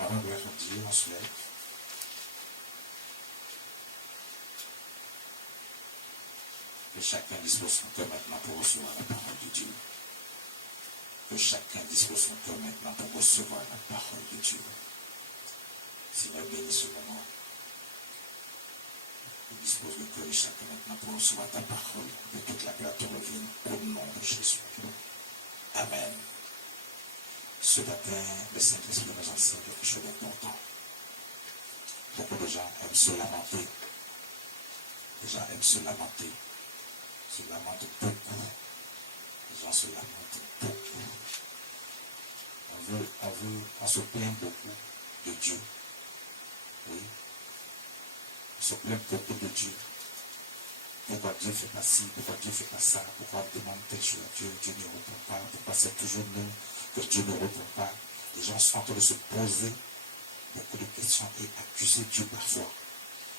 Avant de être Dieu, on se lève. Que chacun dispose son cœur maintenant pour recevoir la parole de Dieu. Que chacun dispose son cœur maintenant pour recevoir la parole de Dieu. Seigneur, bénis ce moment. Dispose le cœur de chacun maintenant pour recevoir ta parole. Que toute la gloire te revienne au nom de Jésus. Amen. Ce matin, le Saint-Esprit nous enseigne quelque chose d'important. Beaucoup de gens aiment se lamenter. Les gens aiment se lamenter. Se lamentent beaucoup. Les gens se lamentent beaucoup. On se plaint beaucoup de Dieu. Oui. On se plaint beaucoup de Dieu. Pourquoi Dieu fait pas ci, pourquoi Dieu fait pas ça, pourquoi on demande telle chose à Dieu, Dieu ne répond pas, pourquoi c'est toujours nous que Dieu ne répond pas. Les gens sont en train de se poser beaucoup de questions et accuser Dieu parfois.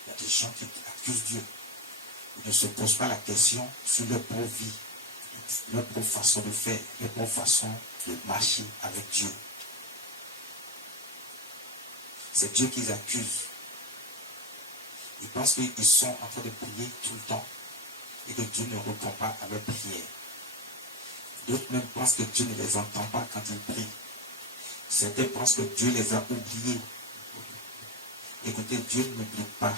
Il y a des gens qui accusent Dieu. Ils ne se posent pas la question sur leur propre vie, leur propre façon de faire, leur propre façon de marcher avec Dieu. C'est Dieu qu'ils accusent. Ils pensent qu'ils sont en train de prier tout le temps et que Dieu ne répond pas à leurs prières. D'autres même pensent que Dieu ne les entend pas quand ils prient. Certains pensent que Dieu les a oubliés. Écoutez, Dieu n'oublie pas.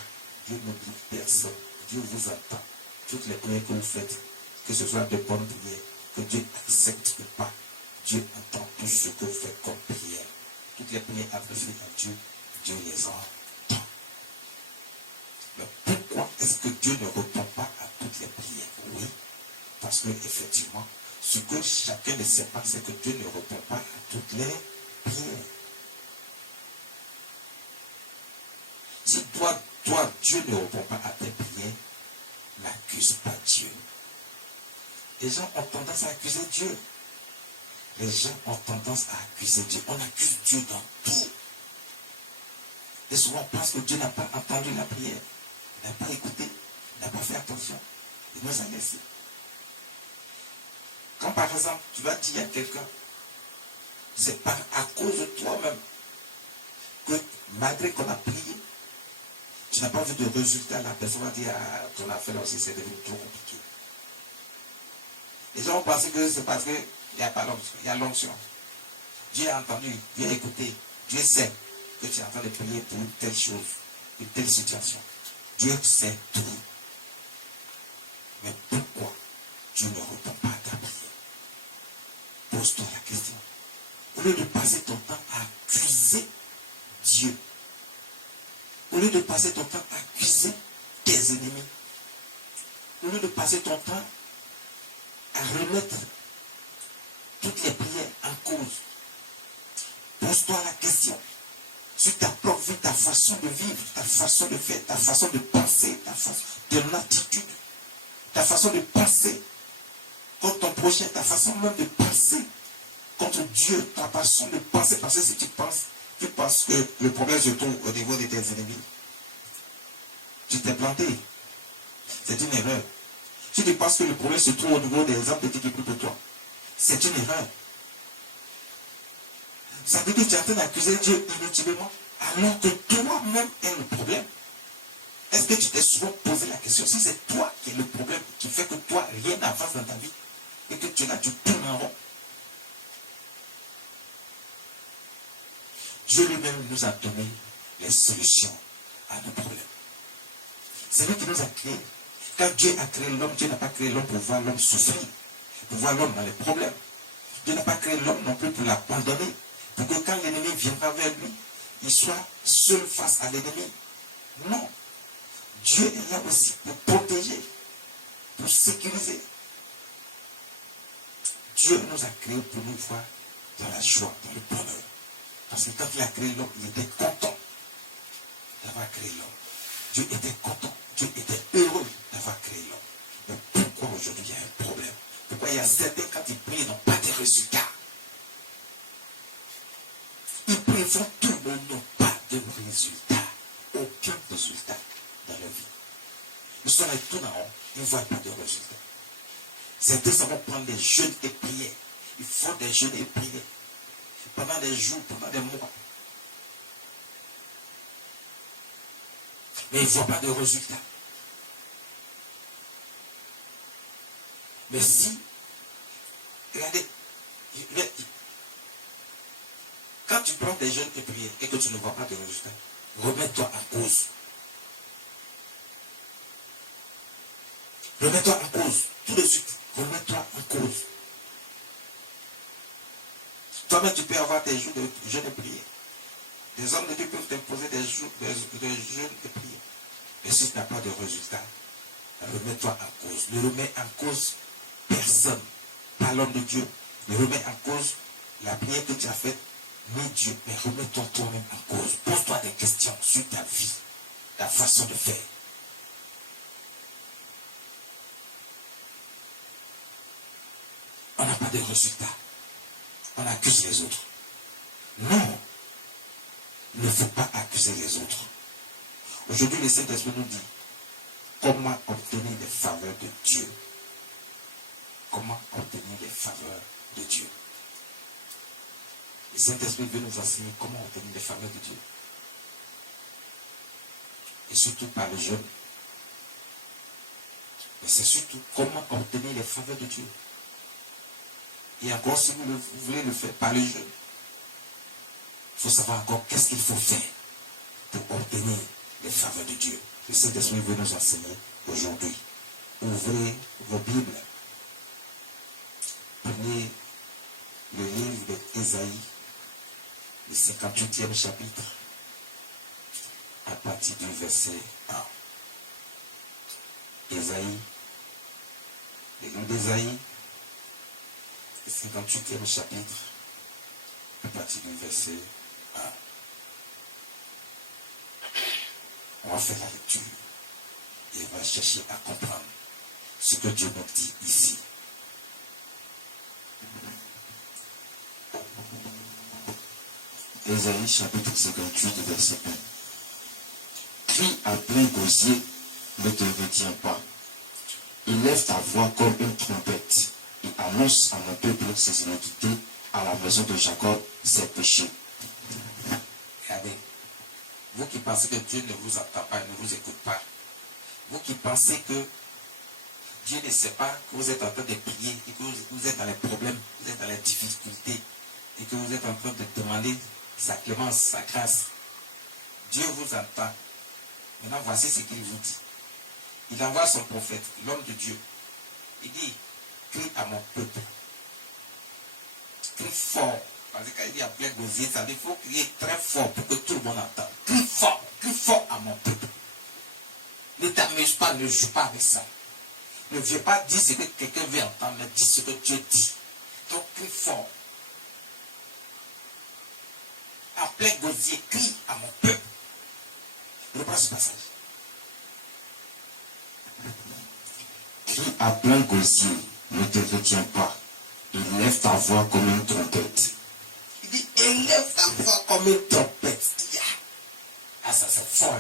Dieu n'oublie personne. Dieu vous attend. Toutes les prières que vous faites, que ce soit de bonnes prières, que Dieu accepte ou pas, Dieu entend tout ce que vous faites comme prière. Toutes les prières adressées à Dieu, Dieu les entend. Mais pourquoi est-ce que Dieu ne répond pas à toutes les prières? Oui, parce que effectivement, ce que chacun ne sait pas, c'est que Dieu ne répond pas à toutes les prières. Si toi, Dieu ne répond pas à tes prières, n'accuse pas Dieu. Les gens ont tendance à accuser Dieu. Les gens ont tendance à accuser Dieu. On accuse Dieu dans tout. Et souvent on pense que Dieu n'a pas entendu la prière, n'a pas écouté, n'a pas fait attention. Il nous a laissé. Quand par exemple, tu vas dire à quelqu'un, c'est pas à cause de toi-même que malgré qu'on a prié, tu n'as pas vu de résultat, la personne va dire, ah, ton affaire aussi, c'est devenu trop compliqué. Les gens ont pensé que c'est parce qu'il n'y a pas l'onction, il y a l'onction. Dieu a entendu, Dieu a écouté, Dieu sait que tu es en train de prier pour une telle chose, une telle situation. Dieu sait tout. Mais pourquoi Dieu ne répond pas à ta prière? Pose-toi la question. Au lieu de passer ton temps à accuser Dieu, au lieu de passer ton temps à accuser tes ennemis, au lieu de passer ton temps à remettre toutes les prières en cause, pose-toi la question sur ta propre vie, ta façon de vivre, ta façon de faire, ta façon de penser, ton attitude, ta façon de penser contre ton prochain, ta façon même de penser contre Dieu, ta façon de penser, parce que si tu penses que le problème se trouve au niveau de tes ennemis, tu t'es planté. C'est une erreur. Si tu penses que le problème se trouve au niveau des hommes petits qui prient pour toi, c'est une erreur. Ça veut dire que tu es en train d'accuser Dieu inutilement, alors que toi-même est le problème. Est-ce que tu t'es souvent posé la question, si c'est toi qui es le problème, qui fait que toi, rien n'avance dans ta vie, et que tu es là, tu tournes en rond? Dieu lui-même nous a donné les solutions à nos problèmes. C'est lui qui nous a créés. Quand Dieu a créé l'homme, Dieu n'a pas créé l'homme pour voir l'homme souffrir, pour voir l'homme dans les problèmes. Dieu n'a pas créé l'homme non plus pour l'abandonner, pour que quand l'ennemi viendra vers lui, il soit seul face à l'ennemi. Non. Dieu est là aussi pour protéger, pour sécuriser. Dieu nous a créés pour nous voir dans la joie, dans le bonheur. Parce que quand il a créé l'homme, il était content d'avoir créé l'homme. Dieu était content, Dieu était heureux d'avoir créé l'homme. Mais pourquoi aujourd'hui il y a un problème? Pourquoi il y a certains, quand ils prient, ils n'ont pas de résultats? Ils prient, font tout, mais ils n'ont pas de résultats. Aucun résultat dans leur vie. Ils sont là, ils tournent en rond, ils ne voient pas de résultats. Certains savent prendre des jeûnes et prier. Ils font des jeûnes et prier. Pendant des jours, pendant des mois. Mais il ne voit pas de résultat. Mais si, regardez, quand tu prends des jeûnes et prières et que tu ne vois pas de résultat, remets-toi en cause. Remets-toi en cause. Tout de suite, remets-toi en cause. Toi-même, tu peux avoir des jours de jeûne et prières. Des hommes de Dieu peuvent t'imposer des jours de jeûne et prières. Mais si tu n'as pas de résultat, remets-toi en cause. Ne remets en cause personne, pas l'homme de Dieu. Ne remets en cause la prière que tu as faite, ni Dieu. Mais remets-toi toi-même en cause. Pose-toi des questions sur ta vie, ta façon de faire. On n'a pas de résultat. On accuse les autres. Non. Il ne faut pas accuser les autres. Aujourd'hui, le Saint-Esprit nous dit comment obtenir les faveurs de Dieu. Comment obtenir les faveurs de Dieu. Le Saint-Esprit veut nous enseigner comment obtenir les faveurs de Dieu. Et surtout par le jeûne. Mais c'est surtout comment obtenir les faveurs de Dieu. Et encore, si vous voulez le faire par le jeûne, il faut savoir encore qu'est-ce qu'il faut faire pour obtenir les faveurs de Dieu. Le Saint-Esprit veut nous enseigner aujourd'hui. Ouvrez vos Bibles. Prenez le livre d'Ésaïe, le 58e chapitre, à partir du verset 1. Ésaïe, le livre d'Ésaïe, le 58e chapitre, à partir du verset 1. On va faire la lecture et on va chercher à comprendre ce que Dieu nous dit ici. Ésaïe chapitre 58, verset 1. Crie à plein gosier, ne te retiens pas. Élève ta voix comme une trompette et annonce à mon peuple ses iniquités, à la maison de Jacob ses péchés. Regardez, vous qui pensez que Dieu ne vous entend pas, ne vous écoute pas, vous qui pensez que Dieu ne sait pas que vous êtes en train de prier et que vous êtes dans les problèmes, vous êtes dans les difficultés et que vous êtes en train de demander sa clémence, sa grâce. Dieu vous entend. Maintenant, voici ce qu'il vous dit. Il envoie son prophète, l'homme de Dieu. Il dit, crie à mon peuple. Crie fort. Parce que quand il dit à plein gosier, ça dit qu'il faut crier très fort pour que tout le monde entende. Crie fort à mon peuple. Ne t'amuse pas, ne joue pas avec ça. Ne viens pas dire ce que quelqu'un veut entendre, mais dis ce que Dieu dit. Donc crie fort. À plein gosier, crie à mon peuple. Reprends ce passage. Crie à plein gosier, ne te retiens pas. Élève ta voix comme une trompette. Il dit, élève ta voix comme une trompette. Ah, ça c'est fort.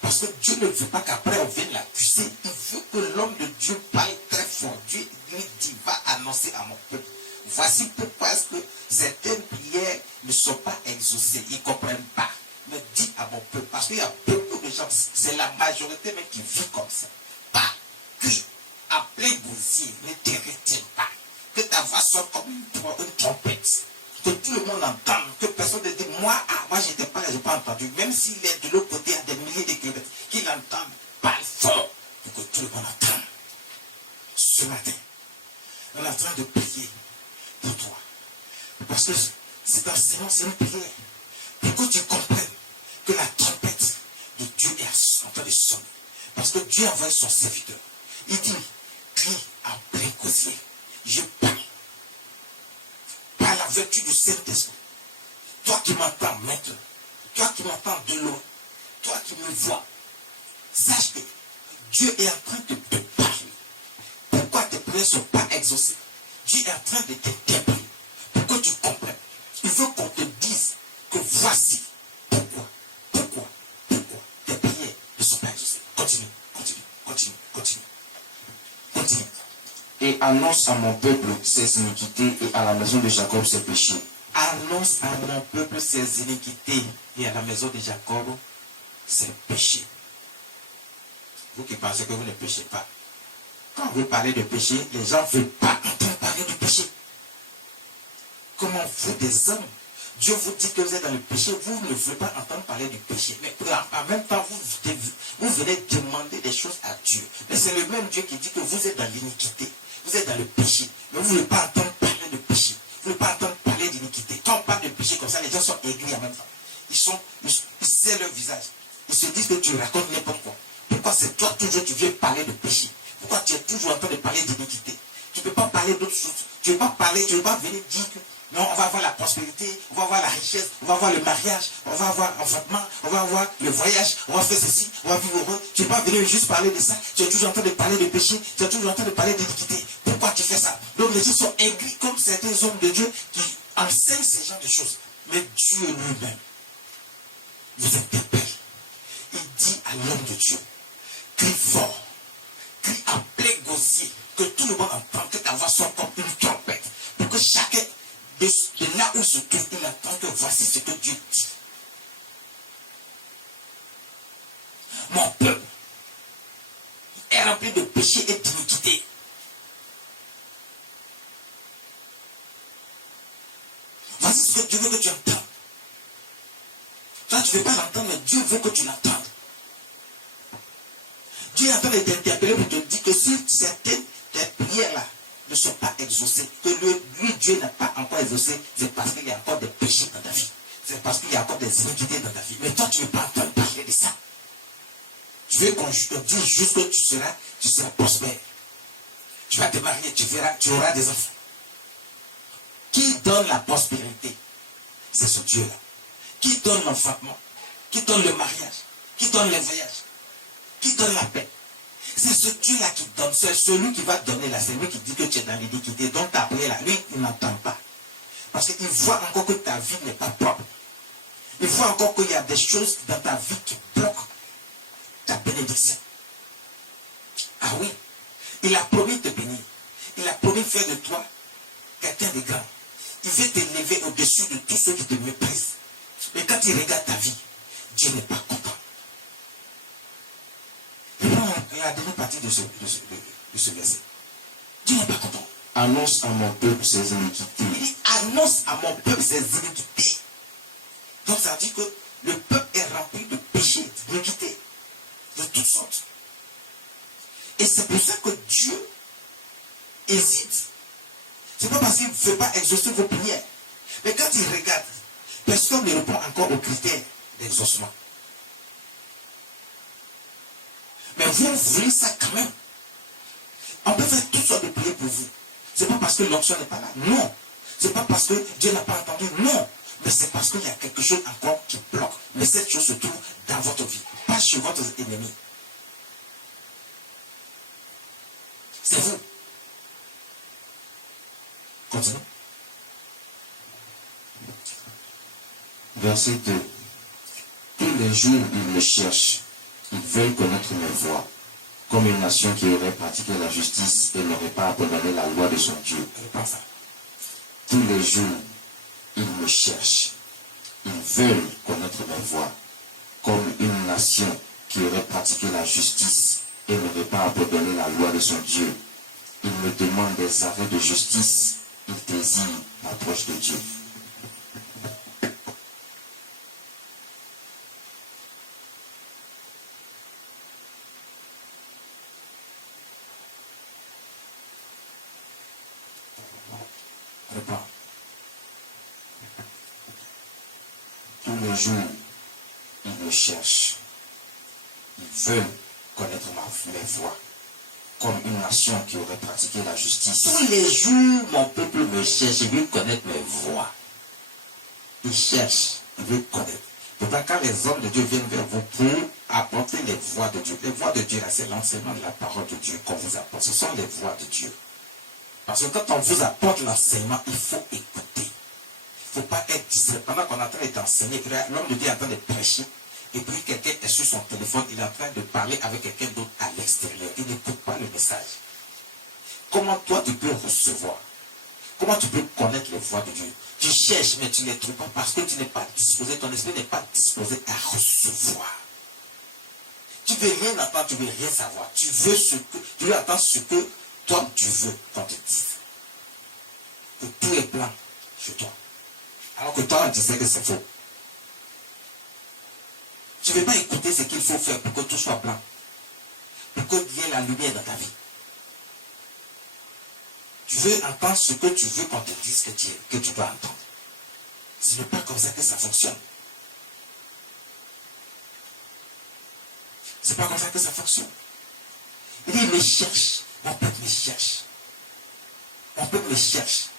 Parce que Dieu ne veut pas qu'après on vienne l'accuser. Il veut que l'homme de Dieu parle très fort. Dieu lui dit, va annoncer à mon peuple. Voici pourquoi est-ce que certaines prières ne sont pas exaucées. Ils ne comprennent pas. Mais dis à mon peuple. Parce qu'il y a beaucoup de gens, c'est la majorité même qui vit comme ça. Pas crie à plein gosier, ne te retiens pas. Que ta voix soit comme une trompette. Que tout le monde entende. Que personne ne dise, moi j'étais pas là, je n'ai pas entendu. Même s'il est de l'autre côté à des milliers de kilomètres, qu'il entende, parle fort. Pour que tout le monde entende. Ce matin, on est en train de prier pour toi. Parce que cet enseignement, c'est une prière. Pour que tu comprennes que la trompette de Dieu est en train de sonner. Parce que Dieu a envoyé son serviteur. Il dit, crie à plein gosier. Je parle. Par la vertu du Saint-Esprit. Toi qui m'entends maintenant. Toi qui m'entends de loin. Toi qui me vois. Sache que Dieu est en train de te parler. Pourquoi tes prières ne sont pas exaucées? Dieu est en train de t'interpeller. Pour que tu comprennes. Il veut qu'on te dise que voici pourquoi tes prières ne sont pas exaucées. Continue. Et annonce à mon peuple ses iniquités et à la maison de Jacob ses péchés. Annonce à mon peuple ses iniquités et à la maison de Jacob ses péchés. Vous qui pensez que vous ne péchez pas. Quand vous parlez de péché, les gens ne veulent pas entendre parler de péché. Comment vous, des hommes, Dieu vous dit que vous êtes dans le péché, vous ne voulez pas entendre parler du péché. Mais en même temps, vous venez demander des choses à Dieu. Mais c'est le même Dieu qui dit que vous êtes dans l'iniquité. Vous êtes dans le péché. Mais vous ne voulez pas entendre parler de péché. Vous ne voulez pas entendre parler d'iniquité. Quand on parle de péché comme ça, les gens sont aigris en même temps. Ils serrent leur visage. Ils se disent que tu racontes n'importe quoi. Pourquoi c'est toi toujours tu viens parler de péché? Pourquoi tu es toujours en train de parler d'iniquité? Tu ne peux pas parler d'autres choses. Tu ne veux pas parler, tu ne veux pas venir dire que non, on va avoir la prospérité, on va avoir la richesse, on va avoir le mariage, on va avoir l'enfantement, on va avoir le voyage, on va faire ceci, on va vivre heureux. Tu ne veux pas venir juste parler de ça. Tu es toujours en train de parler de péché, tu es toujours en train de parler d'iniquité. Pourquoi tu fais ça? Donc les gens sont aigris comme certains hommes de Dieu qui enseignent ces genres de choses. Mais Dieu lui-même vous interpelle. Il dit à l'homme de Dieu, crie fort, crie à plein gosier, que tout le monde entende, que ta voix soit comme une trompette, pour que chacun, de là où il se trouve, il entend que voici ce que Dieu dit. Mon peuple est rempli de péché et d'iniquité. Voici ce que Dieu veut que tu entends. Toi, tu ne veux pas l'entendre, mais Dieu veut que tu l'entendes. Dieu est en train de t'interpeller pour te dire que si certaines tes prières-là ne sont pas exaucées, que lui, Dieu n'a pas encore exaucé, c'est parce qu'il y a encore des péchés dans ta vie. C'est parce qu'il y a encore des iniquités dans ta vie. Mais toi, tu ne veux pas entendre parler de ça. Tu veux qu'on te dise juste que tu seras prospère. Tu vas te marier, tu auras des enfants. Qui donne la prospérité? C'est ce Dieu-là. Qui donne l'enfantement? Qui donne le mariage? Qui donne les voyages? Qui donne la paix? C'est ce Dieu-là qui donne. C'est celui qui va donner là. C'est lui qui dit que tu es dans l'iniquité. Donc ta prière là, lui, il n'entend pas. Parce qu'il voit encore que ta vie n'est pas propre. Il voit encore qu'il y a des choses dans ta vie qui bloquent ta bénédiction. Ah oui. Il a promis de te bénir. Il a promis de faire de toi quelqu'un de grand. Il veut t'élever au-dessus de tous ceux qui te méprisent. Mais quand il regarde ta vie, Dieu n'est pas content. Et la dernière partie de ce verset. Dieu n'est pas content. Annonce à mon peuple ses iniquités. Il dit, annonce à mon peuple ses iniquités. Donc ça dit que le peuple est rempli de péchés, d'iniquités, de toutes sortes. Et c'est pour ça que Dieu hésite. C'est pas parce qu'il ne veut pas exaucer vos prières. Mais quand il regarde, personne ne répond encore aux critères d'exaucement. Mais vous voulez ça quand même. On peut faire toutes sortes de prières pour vous. C'est pas parce que l'onction n'est pas là. Non. C'est pas parce que Dieu n'a pas entendu. Non. Mais c'est parce qu'il y a quelque chose encore qui bloque. Mais cette chose se trouve dans votre vie. Pas chez votre ennemi. C'est vous. Continue. Verset 2. Tous les jours, ils me cherchent. Ils veulent connaître mes voies. Comme une nation qui aurait pratiqué la justice et n'aurait pas abandonné la loi de son Dieu. Tous les jours, ils me cherchent. Ils veulent connaître mes voies. Comme une nation qui aurait pratiqué la justice et n'aurait pas abandonné la loi de son Dieu. Ils me demandent des arrêts de justice. Ils désirent l'approche de Dieu. Tous les jours, ils me cherchent. Ils veulent connaître mes voies. Comme une nation qui aurait pratiqué la justice. Tous les jours, mon peuple me cherche. Il veut connaître mes voies. Il cherche. Il veut connaître. Pourtant, quand les hommes de Dieu viennent vers vous pour apporter les voies de Dieu, les voies de Dieu, là, c'est l'enseignement de la parole de Dieu qu'on vous apporte. Ce sont les voies de Dieu. Parce que quand on vous apporte l'enseignement, il faut écouter. Il ne faut pas être distrait. Pendant qu'on est en train d'enseigner, l'homme de Dieu est en train de prêcher, et puis quelqu'un est sur son téléphone, il est en train de parler avec quelqu'un d'autre à l'extérieur. Il n'écoute pas le message. Comment toi tu peux recevoir? Comment tu peux connaître les voies de Dieu? Tu cherches, mais tu ne les trouves pas parce que tu n'es pas disposé, ton esprit n'est pas disposé à recevoir. Tu veux rien entendre, tu veux rien savoir. Tu veux entendre ce que toi tu veux qu'on te dise. Que tout est blanc chez toi. Alors que toi, tu sais que c'est faux. Tu ne veux pas écouter ce qu'il faut faire pour que tout soit blanc. Pour qu'il y ait la lumière dans ta vie. Tu veux entendre ce que tu veux qu'on te dise que tu dois entendre. Ce n'est pas comme ça que ça fonctionne. C'est pas comme ça que ça fonctionne. Il dit, il me cherche. Mon peuple me cherche. Mon peuple me cherche.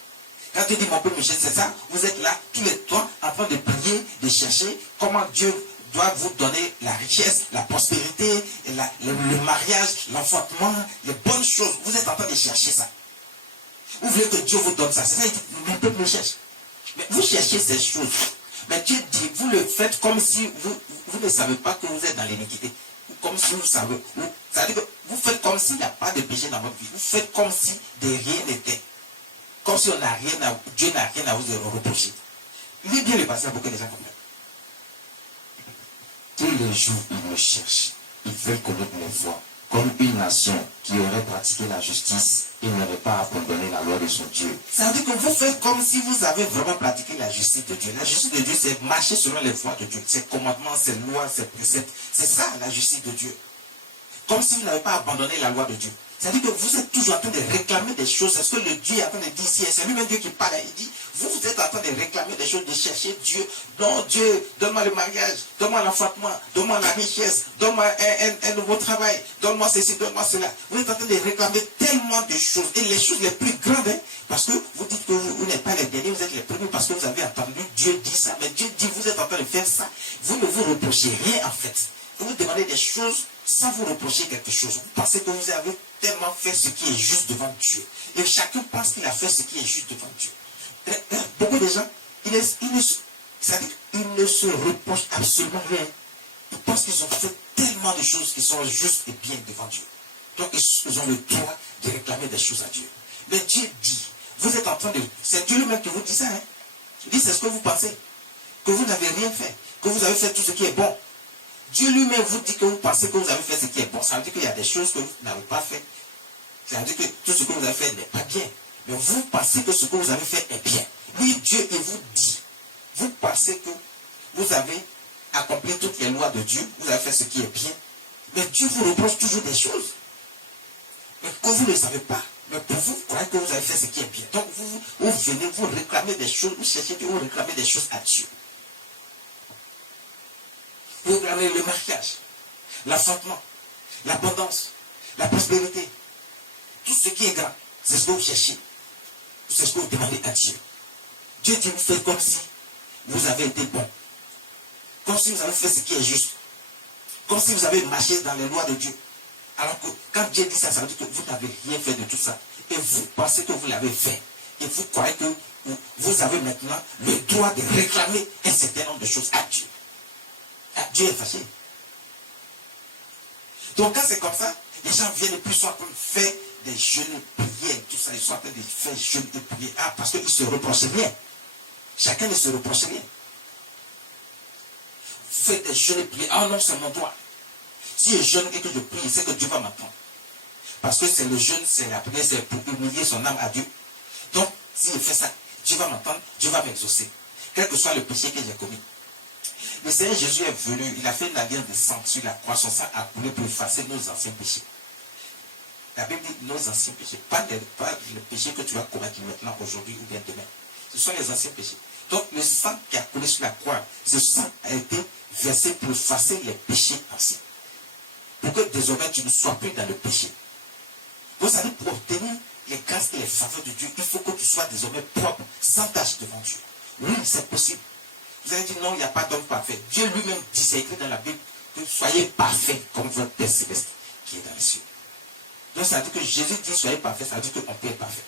Quand tu dis mon peuple me cherche, c'est ça. Vous êtes là, tous les trois, en train de prier, de chercher comment Dieu doit vous donner la richesse, la prospérité, le mariage, l'enfantement, les bonnes choses. Vous êtes en train de chercher ça. Vous voulez que Dieu vous donne ça. C'est ça, il dit, mon peuple me cherche. Mais vous cherchez ces choses. Mais Dieu dit, vous le faites comme si vous ne savez pas que vous êtes dans l'iniquité. Comme si vous savez. C'est-à-dire que vous faites comme s'il n'y a pas de péché dans votre vie. Vous faites comme si de rien n'était. Comme si Dieu n'a rien à vous reprocher. Lisez bien le passage pour que les gens comprennent. Tous les jours, ils me cherchent. Ils veulent connaître mes voies. Comme une nation qui aurait pratiqué la justice et n'aurait pas abandonné la loi de son Dieu. Ça veut dire que vous faites comme si vous avez vraiment pratiqué la justice de Dieu. La justice de Dieu, c'est marcher selon les voies de Dieu. Ses commandements, ses lois, ses préceptes. C'est ça, la justice de Dieu. Comme si vous n'avez pas abandonné la loi de Dieu. C'est-à-dire que vous êtes toujours en train de réclamer des choses. C'est ce que le Dieu est en train de dire ici. C'est lui-même Dieu qui parle. Il dit, vous êtes en train de réclamer des choses, de chercher Dieu. Non, Dieu, donne-moi le mariage, donne-moi l'enfantement, donne-moi la richesse, donne-moi un nouveau travail, donne-moi ceci, donne-moi cela. Vous êtes en train de réclamer tellement de choses. Et les choses les plus grandes, parce que vous dites que vous n'êtes pas les derniers, vous êtes les premiers parce que vous avez entendu Dieu dire ça. Mais Dieu dit, vous êtes en train de faire ça. Vous ne vous reprochez rien en fait. Vous demandez des choses sans vous reprocher quelque chose. Vous pensez que vous avez tellement fait ce qui est juste devant Dieu. Et chacun pense qu'il a fait ce qui est juste devant Dieu. Beaucoup de gens, ils ne se reprochent absolument rien. Ils pensent qu'ils ont fait tellement de choses qui sont justes et bien devant Dieu. Donc ils ont le droit de réclamer des choses à Dieu. Mais Dieu dit, vous êtes en train de... C'est Dieu lui-même qui vous dit ça. Il dit, c'est ce que vous pensez. Que vous n'avez rien fait. Que vous avez fait tout ce qui est bon. Dieu lui-même vous dit que vous pensez que vous avez fait ce qui est bon. Ça veut dire qu'il y a des choses que vous n'avez pas fait. Ça veut dire que tout ce que vous avez fait n'est pas bien. Mais vous pensez que ce que vous avez fait est bien. Lui, Dieu, il vous dit. Vous pensez que vous avez accompli toutes les lois de Dieu. Vous avez fait ce qui est bien. Mais Dieu vous reproche toujours des choses. Mais que vous ne le savez pas. Mais pour vous, vous croyez que vous avez fait ce qui est bien. Donc vous venez, vous réclamez des choses. Vous cherchez Dieu, vous réclamez des choses à Dieu. Vous réclamez le mariage, l'enfantement, l'abondance, la prospérité. Tout ce qui est grand, c'est ce que vous cherchez. C'est ce que vous demandez à Dieu. Dieu dit, vous faites comme si vous avez été bon. Comme si vous avez fait ce qui est juste. Comme si vous avez marché dans les lois de Dieu. Alors que quand Dieu dit ça, ça veut dire que vous n'avez rien fait de tout ça. Et vous pensez que vous l'avez fait. Et vous croyez que vous avez maintenant le droit de réclamer un certain nombre de choses à Dieu. Dieu est fâché. Donc quand c'est comme ça, les gens viennent et puis sont en train de faire des jeûnes et prières, tout ça, ils sont en train de faire jeûnes et prières. Ah, parce qu'ils se reprochent rien. Chacun ne se reproche rien. Faites des jeûnes et prières. Ah non, c'est mon droit. Si je jeûne et que je prie, c'est que Dieu va m'entendre. Parce que c'est le jeûne, c'est la prière, c'est pour humilier son âme à Dieu. Donc, si je fais ça, Dieu va m'entendre, Dieu va m'exaucer. Quel que soit le péché que j'ai commis. Le Seigneur Jésus est venu, il a fait une alliance de sang sur la croix. Son sang a coulé pour effacer nos anciens péchés. La Bible dit nos anciens péchés, pas le péché que tu vas commettre maintenant, aujourd'hui ou bien demain. Ce sont les anciens péchés. Donc le sang qui a coulé sur la croix, ce sang a été versé pour effacer les péchés anciens. Pour que désormais tu ne sois plus dans le péché. Vous savez, pour obtenir les grâces et les faveurs de Dieu, il faut que tu sois désormais propre, sans tache devant Dieu. Oui, c'est possible. Vous avez dit non, il n'y a pas d'homme parfait. Dieu lui-même dit, c'est écrit dans la Bible, que soyez parfaits comme votre Père céleste qui est dans les cieux. Donc ça veut dire que Jésus dit soyez parfaits, ça veut dire qu'on peut être parfait.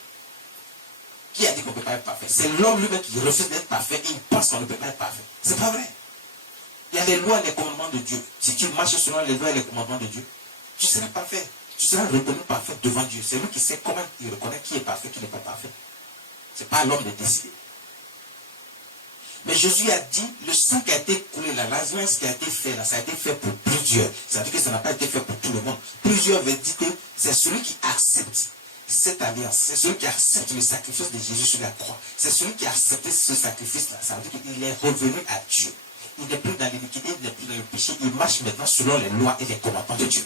Qui a dit qu'on ne peut pas être parfait? C'est l'homme lui-même qui refuse d'être parfait et il pense qu'on ne peut pas être parfait. C'est pas vrai. Il y a les lois et les commandements de Dieu. Si tu marches selon les lois et les commandements de Dieu, tu seras parfait. Tu seras reconnu parfait devant Dieu. C'est lui qui sait comment il reconnaît qui est parfait, qui n'est pas parfait. Ce n'est pas à l'homme de décider. Mais Jésus a dit, le sang qui a été coulé, l'alliance qui a été fait, là, ça a été fait pour plusieurs. C'est-à-dire que ça n'a pas été fait pour tout le monde. Plusieurs veut dire que c'est celui qui accepte cette alliance, c'est celui qui accepte le sacrifice de Jésus sur la croix. C'est celui qui a accepté ce sacrifice-là. Ça veut dire qu'il est revenu à Dieu. Il n'est plus dans l'iniquité, il n'est plus dans le péché. Il marche maintenant selon les lois et les commandements de Dieu.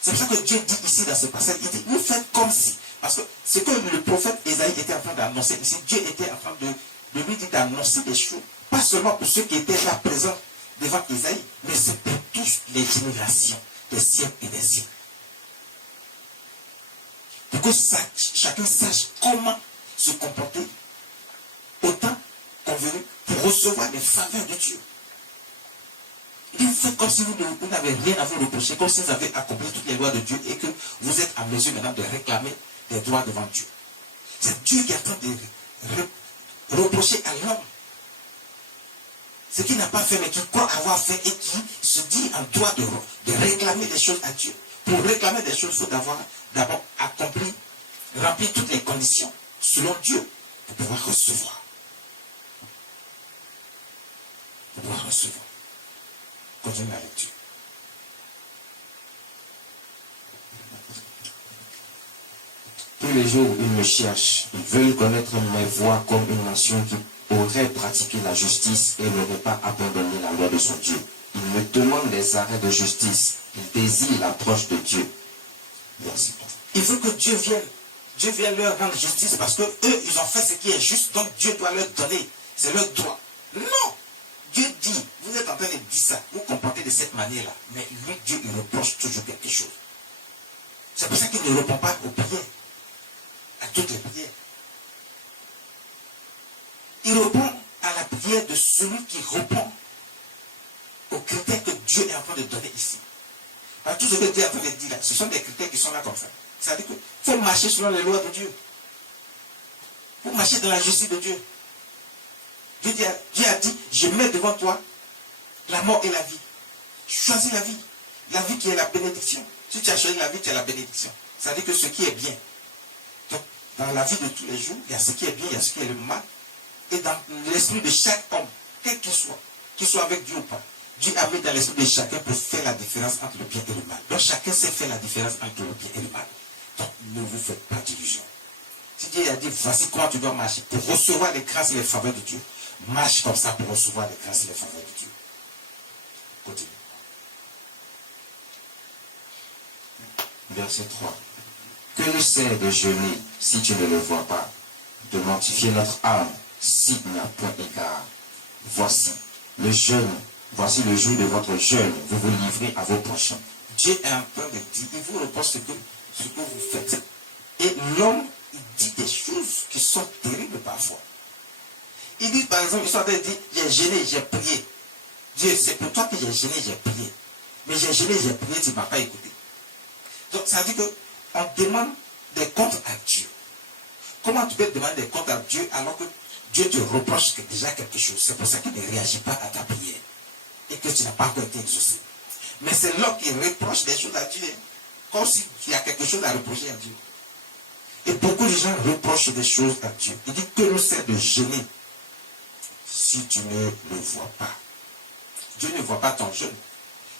C'est pour ça que Dieu dit ici dans ce passage, il dit, vous faites comme si. Parce que ce que le prophète Ésaïe était en train d'annoncer ici, Dieu était en train de lui dire d'annoncer des choses. Pas seulement pour ceux qui étaient là présents devant Ésaïe, mais c'est pour tous les générations des siècles et des siècles. Pour que chacun sache comment se comporter au temps convenu pour recevoir les faveurs de Dieu. Il dit, vous faites comme si vous n'avez rien à vous reprocher, comme si vous avez accompli toutes les lois de Dieu et que vous êtes en mesure maintenant de réclamer des droits devant Dieu. C'est Dieu qui est en train de reprocher à l'homme ce qu'il n'a pas fait, mais qui croit avoir fait et qui se dit en droit de réclamer des choses à Dieu. Pour réclamer des choses, il faut d'abord accompli, remplir toutes les conditions selon Dieu pour pouvoir recevoir. Pour pouvoir recevoir. Continue la lecture. Tous les jours, ils me cherchent. Ils veulent connaître mes voies comme une nation qui aurait pratiqué la justice et n'aurait pas abandonné la loi de son Dieu. Ils me demandent des arrêts de justice. Ils désirent l'approche de Dieu. Merci. Il faut que Dieu vienne. Dieu vienne leur rendre justice parce que eux, ils ont fait ce qui est juste, donc Dieu doit leur donner. C'est leur droit. Non! Dieu dit, vous êtes en train de dire ça, vous comportez de cette manière-là, mais lui, Dieu, il reproche toujours quelque chose. C'est pour ça qu'il ne répond pas aux prières, à toutes les prières. Il répond à la prière de celui qui répond aux critères que Dieu est en train de donner ici. Alors, tout ce que Dieu est en train de dire là, ce sont des critères qui sont là comme ça. C'est-à-dire qu'il faut marcher selon les lois de Dieu. Il faut marcher dans la justice de Dieu. Dieu a dit, je mets devant toi la mort et la vie. Choisis la vie. La vie qui est la bénédiction. Si tu as choisi la vie, tu as la bénédiction. C'est-à-dire que ce qui est bien. Donc, dans la vie de tous les jours, il y a ce qui est bien, il y a ce qui est le mal. Et dans l'esprit de chaque homme, quel qu'il soit avec Dieu ou pas, Dieu a mis dans l'esprit de chacun pour faire la différence entre le bien et le mal. Donc chacun sait faire la différence entre le bien et le mal. Donc ne vous faites pas d'illusions. Si Dieu a dit, voici comment tu dois marcher pour recevoir les grâces et les faveurs de Dieu, marche comme ça pour recevoir les grâces et les faveurs de Dieu. Continue. Verset 3. Que nous sert de jeûner si tu ne le vois pas, de mortifier notre âme s'il n'y a point égard. Voici le jeûne, voici le jour de votre jeûne, vous vous livrez à vos prochains. Dieu est en train de dire, il vous reproche ce que vous faites. Et l'homme, il dit des choses qui sont terribles parfois. Il dit par exemple, il sont en train de dire, j'ai gêné, j'ai prié. Dieu, c'est pour toi que j'ai gêné, j'ai prié. Mais j'ai gêné, j'ai prié, tu ne m'as pas écouté. Donc ça veut dire qu'on demande des comptes à Dieu. Comment tu peux demander des comptes à Dieu alors que Dieu te reproche déjà quelque chose? C'est pour ça qu'il ne réagit pas à ta prière. Et que tu n'as pas encore été exaucé. Mais c'est l'homme qui reproche des choses à Dieu. Comme s'il y a quelque chose à reprocher à Dieu. Et beaucoup de gens reprochent des choses à Dieu. Il dit que nous sert de gêner si tu ne le vois pas. Dieu ne voit pas ton jeûne.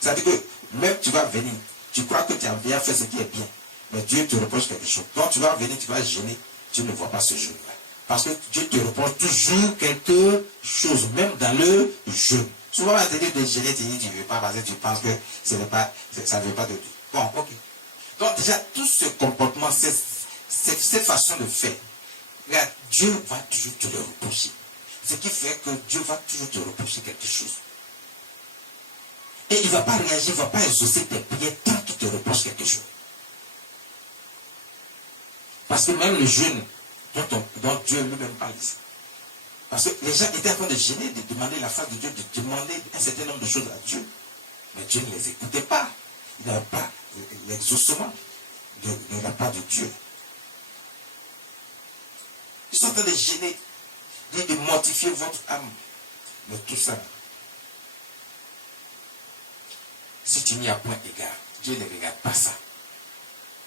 C'est-à-dire que même tu vas venir, tu crois que tu as bien fait ce qui est bien, mais Dieu te reproche quelque chose. Donc tu vas venir, tu vas gêner, tu ne vois pas ce jeûne-là. Parce que Dieu te reproche toujours quelque chose, même dans le jeûne. Souvent, on va te dire de gêner, tu dis tu ne veux pas parce que tu penses que ça ne veut pas de Dieu. Bon, ok. Donc déjà, tout ce comportement, cette façon de faire, regarde, Dieu va toujours te le reprocher. Ce qui fait que Dieu va toujours te reprocher quelque chose. Et il ne va pas réagir, il ne va pas exaucer tes prières tant qu'il te reproche quelque chose. Parce que même le jeûne dont Dieu lui-même parle ici. Parce que les gens étaient en train de gêner, de demander la face de Dieu, de demander un certain nombre de choses à Dieu. Mais Dieu ne les écoutait pas. Il n'avait pas l'exaucement de la part de Dieu. Ils sont en train de gêner, de mortifier votre âme. Mais tout ça, si tu n'y as point égard, Dieu ne regarde pas ça.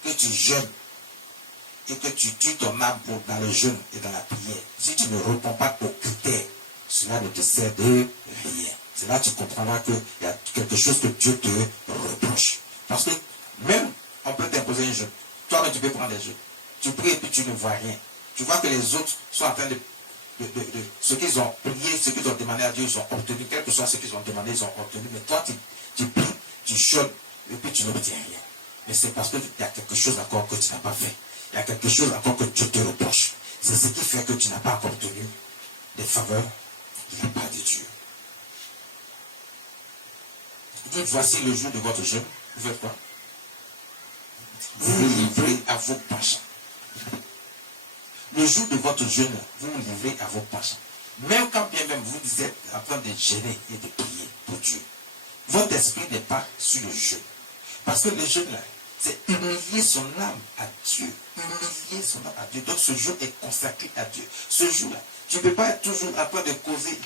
Que tu jeûnes et que tu tues ton âme dans le jeûne et dans la prière, si tu ne réponds pas aux critères cela ne te sert de rien. C'est là que tu comprendras qu'il y a quelque chose que Dieu te reproche. Parce que même, on peut t'imposer un jeûne. Toi-même, tu peux prendre des jeûnes. Tu pries et puis tu ne vois rien. Tu vois que les autres sont en train de ce qu'ils ont prié, ce qu'ils ont demandé à Dieu, ils ont obtenu. Quel que soit ce qu'ils ont demandé, ils ont obtenu. Mais toi, tu pries, tu chômes et puis tu n'obtiens rien. Mais c'est parce qu'il y a quelque chose encore que tu n'as pas fait. Il y a quelque chose encore que Dieu te reproche. C'est ce qui fait que tu n'as pas obtenu des faveurs de la part de Dieu. Il dit, voici le jour de votre jeûne. Vous faites quoi? Vous vous livrez à vos passions. Le jour de votre jeûne, vous vous livrez à vos passions. Même quand bien même vous êtes en train de gêner et de prier pour Dieu, votre esprit n'est pas sur le jeûne. Parce que le jeûne là, c'est humilier son âme à Dieu. Humilier son âme à Dieu. Donc ce jour est consacré à Dieu. Ce jour-là, tu ne peux pas être toujours en train de causer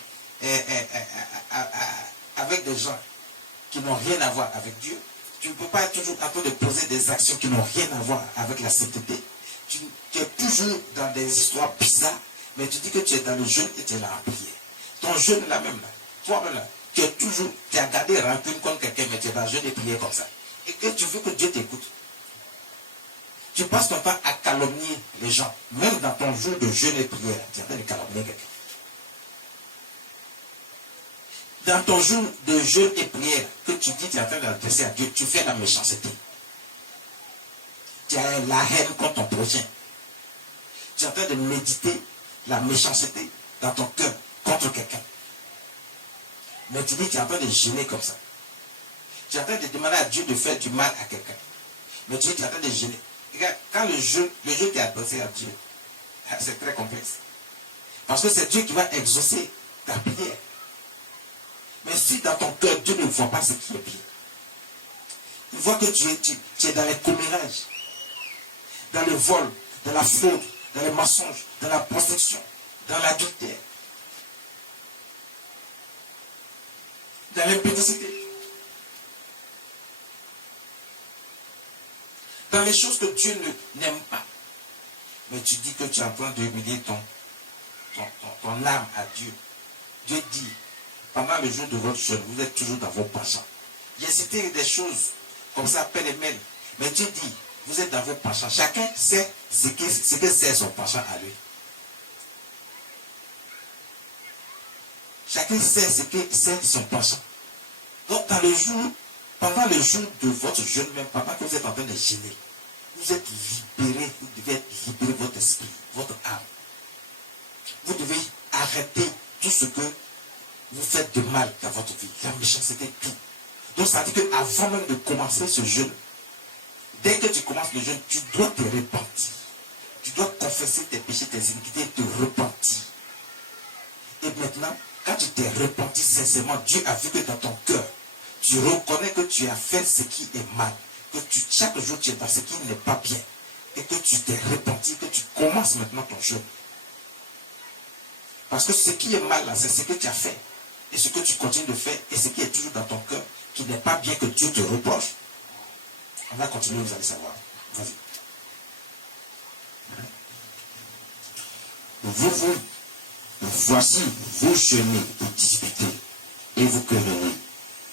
avec des gens qui n'ont rien à voir avec Dieu. Tu ne peux pas être toujours en train de poser des actions qui n'ont rien à voir avec la sainteté. Tu es toujours dans des histoires bizarres, mais tu dis que tu es dans le jeûne et tu es là en prière. Ton jeûne là même, là, toi-même là, tu as gardé rancune contre quelqu'un, mais tu es dans le jeûne et prière comme ça. Et que tu veux que Dieu t'écoute. Tu passes ton temps à calomnier les gens. Même dans ton jour de jeûne et prière, tu es en train de calomnier quelqu'un. Dans ton jour de jeûne et prière, que tu dis que tu es en train d'adresser à Dieu, tu fais la méchanceté. Tu as la haine contre ton prochain. Tu es en train de méditer la méchanceté dans ton cœur contre quelqu'un. Mais tu dis que tu es en train de gêner comme ça. Tu es en train de demander à Dieu de faire du mal à quelqu'un. Mais tu dis que tu es en train de gêner. Regarde, quand le jeu qui est adressé à Dieu, c'est très complexe. Parce que c'est Dieu qui va exaucer ta prière. Mais si dans ton cœur, Dieu ne voit pas ce qui est bien, il voit que tu es dans les commérages, dans le vol, dans la fraude, dans les mensonges, dans la prostitution, dans l'adultère, dans l'impudicité, dans les choses que Dieu n'aime pas. Mais tu dis que tu es en train d'humilier ton âme à Dieu. Dieu dit, pendant le jour de votre jeûne, vous êtes toujours dans vos passions. J'ai cité des choses comme ça, pêle-mêle. Mais Dieu dit, vous êtes dans vos passions. Chacun sait ce que c'est son passion à lui. Chacun sait ce que c'est son passion. Donc, pendant le jour de votre jeûne, même pendant que vous êtes en train de jeûner, vous êtes libéré, vous devez libérer votre esprit, votre âme. Vous devez arrêter tout ce que vous faites de mal dans votre vie, la méchanceté, tout. Donc ça veut dire qu'avant même de commencer ce jeûne, dès que tu commences le jeûne, tu dois te repentir. Tu dois confesser tes péchés, tes iniquités, te repentir. Et maintenant, quand tu t'es repenti sincèrement, Dieu a vu que dans ton cœur, tu reconnais que tu as fait ce qui est mal, que chaque jour tu es dans ce qui n'est pas bien, et que tu t'es repenti, que tu commences maintenant ton jeûne. Parce que ce qui est mal là, c'est ce que tu as fait, et ce que tu continues de faire, et ce qui est toujours dans ton cœur, qui n'est pas bien, que Dieu te reproche. On va continuer, vous allez savoir. Vas-y. Voici, vous jeûnez, vous disputez, et vous querellez,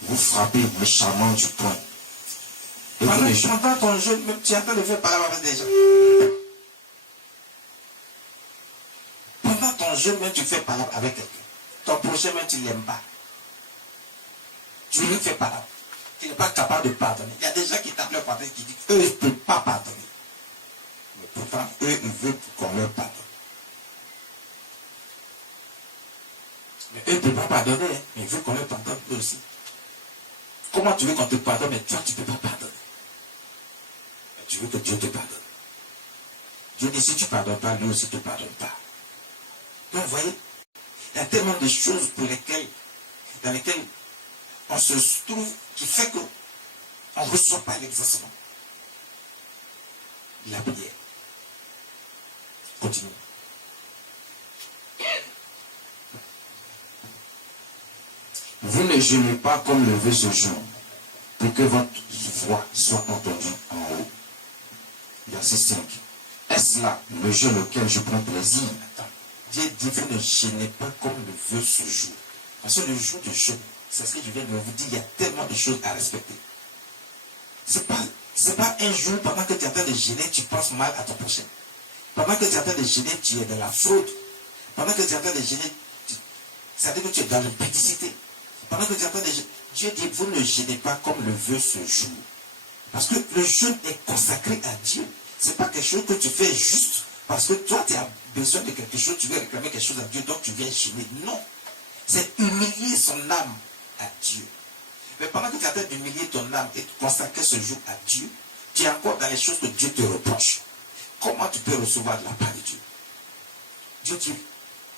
vous frappez méchamment du poing. Pendant ton jeûne, même tu es en train de faire parler avec des gens. Pendant ton jeûne, même tu fais parler avec quelqu'un. Ton prochain, même tu ne l'aimes pas. Tu lui fais parler. Tu n'es pas capable de pardonner. Il y a des gens qui tapent leur pardon qui disent eux, ils ne peuvent pas pardonner. Mais pourtant, eux, ils veulent qu'on leur pardonne. Mais eux ne peuvent pas pardonner, hein, mais ils veulent qu'on leur pardonne eux aussi. Comment tu veux qu'on te pardonne, mais toi, tu ne peux pas pardonner? Mais tu veux que Dieu te pardonne. Dieu dit, si tu ne pardonnes pas, lui aussi ne te pardonne pas. Donc, vous voyez, il y a tellement de choses dans lesquelles on se trouve, qui fait qu'on ne reçoit pas l'exaucement. La prière. Continue. Vous ne jeûnez pas comme le veut ce jour, pour que votre voix soit entendue en haut. Verset 5. Est-ce là le jeûne auquel je prends plaisir? Attends. Dieu dit, vous ne jeûnez pas comme le veut ce jour. Parce que le jour de jeûne, c'est ce que je viens de vous dire, il y a tellement de choses à respecter. C'est pas un jour, pendant que tu es en train de jeûner, tu penses mal à ton prochain. Pendant que tu es en train de jeûner, tu es dans la fraude. Pendant que tu es en train de jeûner, ça veut dire que tu es dans l'impudicité. Pendant que tu es en train de jeûner, Dieu dit, vous ne jeûnez pas comme le veut ce jour. Parce que le jeûne est consacré à Dieu. Ce n'est pas quelque chose que tu fais juste parce que toi, tu as besoin de quelque chose, tu veux réclamer quelque chose à Dieu, donc tu viens jeûner. Non. C'est humilier son âme à Dieu. Mais pendant que tu es en train d'humilier ton âme et de consacrer ce jour à Dieu, tu es encore dans les choses que Dieu te reproche. Comment tu peux recevoir de la part de Dieu? Dieu dit,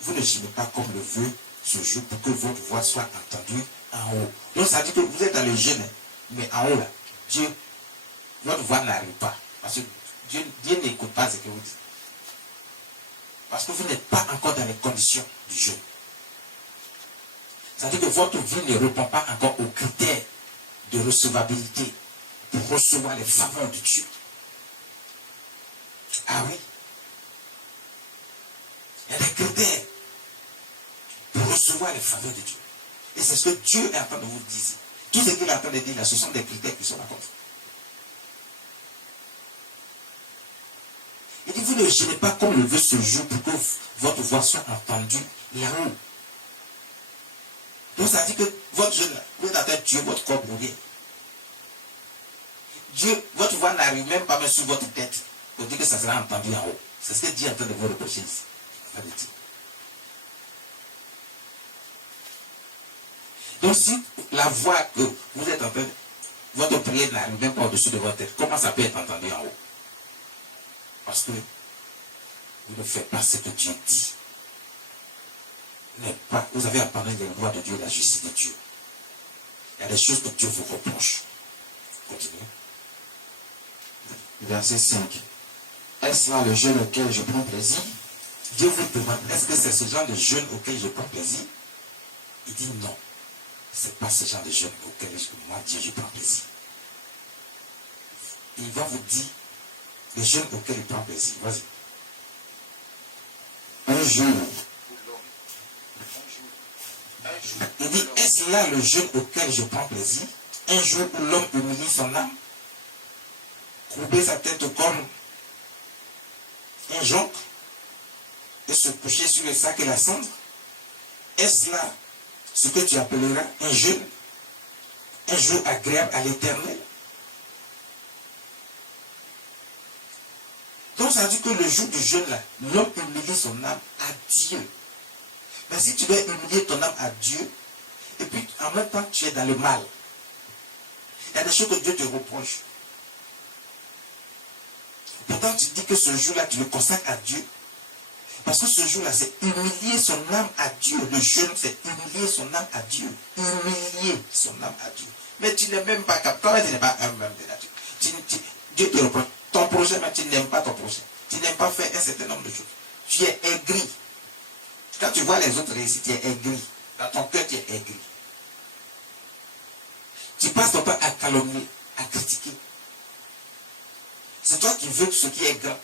vous ne jeûnez pas comme le veut ce jour pour que votre voix soit entendue en haut. Donc ça dit que vous êtes dans le jeûne, mais en haut là, Dieu, votre voix n'arrive pas. Parce que Dieu n'écoute pas ce que vous dites. Parce que vous n'êtes pas encore dans les conditions du jeûne. Ça veut dire que votre vie ne répond pas encore aux critères de recevabilité pour recevoir les faveurs de Dieu. Ah oui. Il y a des critères pour recevoir les faveurs de Dieu. Et c'est ce que Dieu est en train de vous dire. Tout ce qu'il est en train de dire là, ce sont des critères qui sont là comme ça. Il dit, vous ne jeûnez pas comme le veut ce jour pour que votre voix soit entendue là-haut. Donc ça dit que votre jeûne, vous êtes en train de tuer votre corps pour rien. Dieu, votre voix n'arrive même pas sur votre tête pour dire que ça sera entendu en haut. C'est ce que Dieu est en train de vous reprocher ici. Pas de dire. Donc si la voix que vous êtes en train de... Votre prière n'arrive même pas au-dessus de votre tête, comment ça peut être entendu en haut? Parce que vous ne faites pas ce que Dieu dit. Vous avez abandonné les lois de Dieu et la justice de Dieu. Il y a des choses que Dieu vous reproche. Continuez. Verset 5. Est-ce là le jeûne auquel je prends plaisir? Dieu vous demande, est-ce que c'est ce genre de jeûne auquel je prends plaisir? Il dit non. Ce n'est pas ce genre de jeûne auquel moi, Dieu, je prends plaisir. Et il va vous dire le jeûne auquel il prend plaisir. Vas-y. Un jour. Il dit, est-ce là le jeûne auquel je prends plaisir? Un jour où l'homme humilie son âme, courber sa tête comme un jonc et se coucher sur le sac et la cendre? Est-ce là ce que tu appelleras un jeûne? Un jour agréable à l'Éternel? Donc ça dit que le jour du jeûne là, l'homme humilie son âme à Dieu. Mais si tu veux humilier ton âme à Dieu, et puis en même temps tu es dans le mal, il y a des choses que Dieu te reproche. Pourtant tu dis que ce jour-là tu le consacres à Dieu. Parce que ce jour-là c'est humilier son âme à Dieu. Le jeûne c'est humilier son âme à Dieu. Humilier son âme à Dieu. Mais tu n'es même pas capable, tu n'es pas un même de la Dieu. Dieu te reproche. Ton projet, mais tu n'aimes pas ton projet. Tu n'aimes pas faire un certain nombre de choses. Tu es aigri. Quand tu vois les autres réussir, tu es aigri. Dans ton cœur, tu es aigri. Tu passes ton temps à calomnier, à critiquer. C'est toi qui veux ce qui est grand.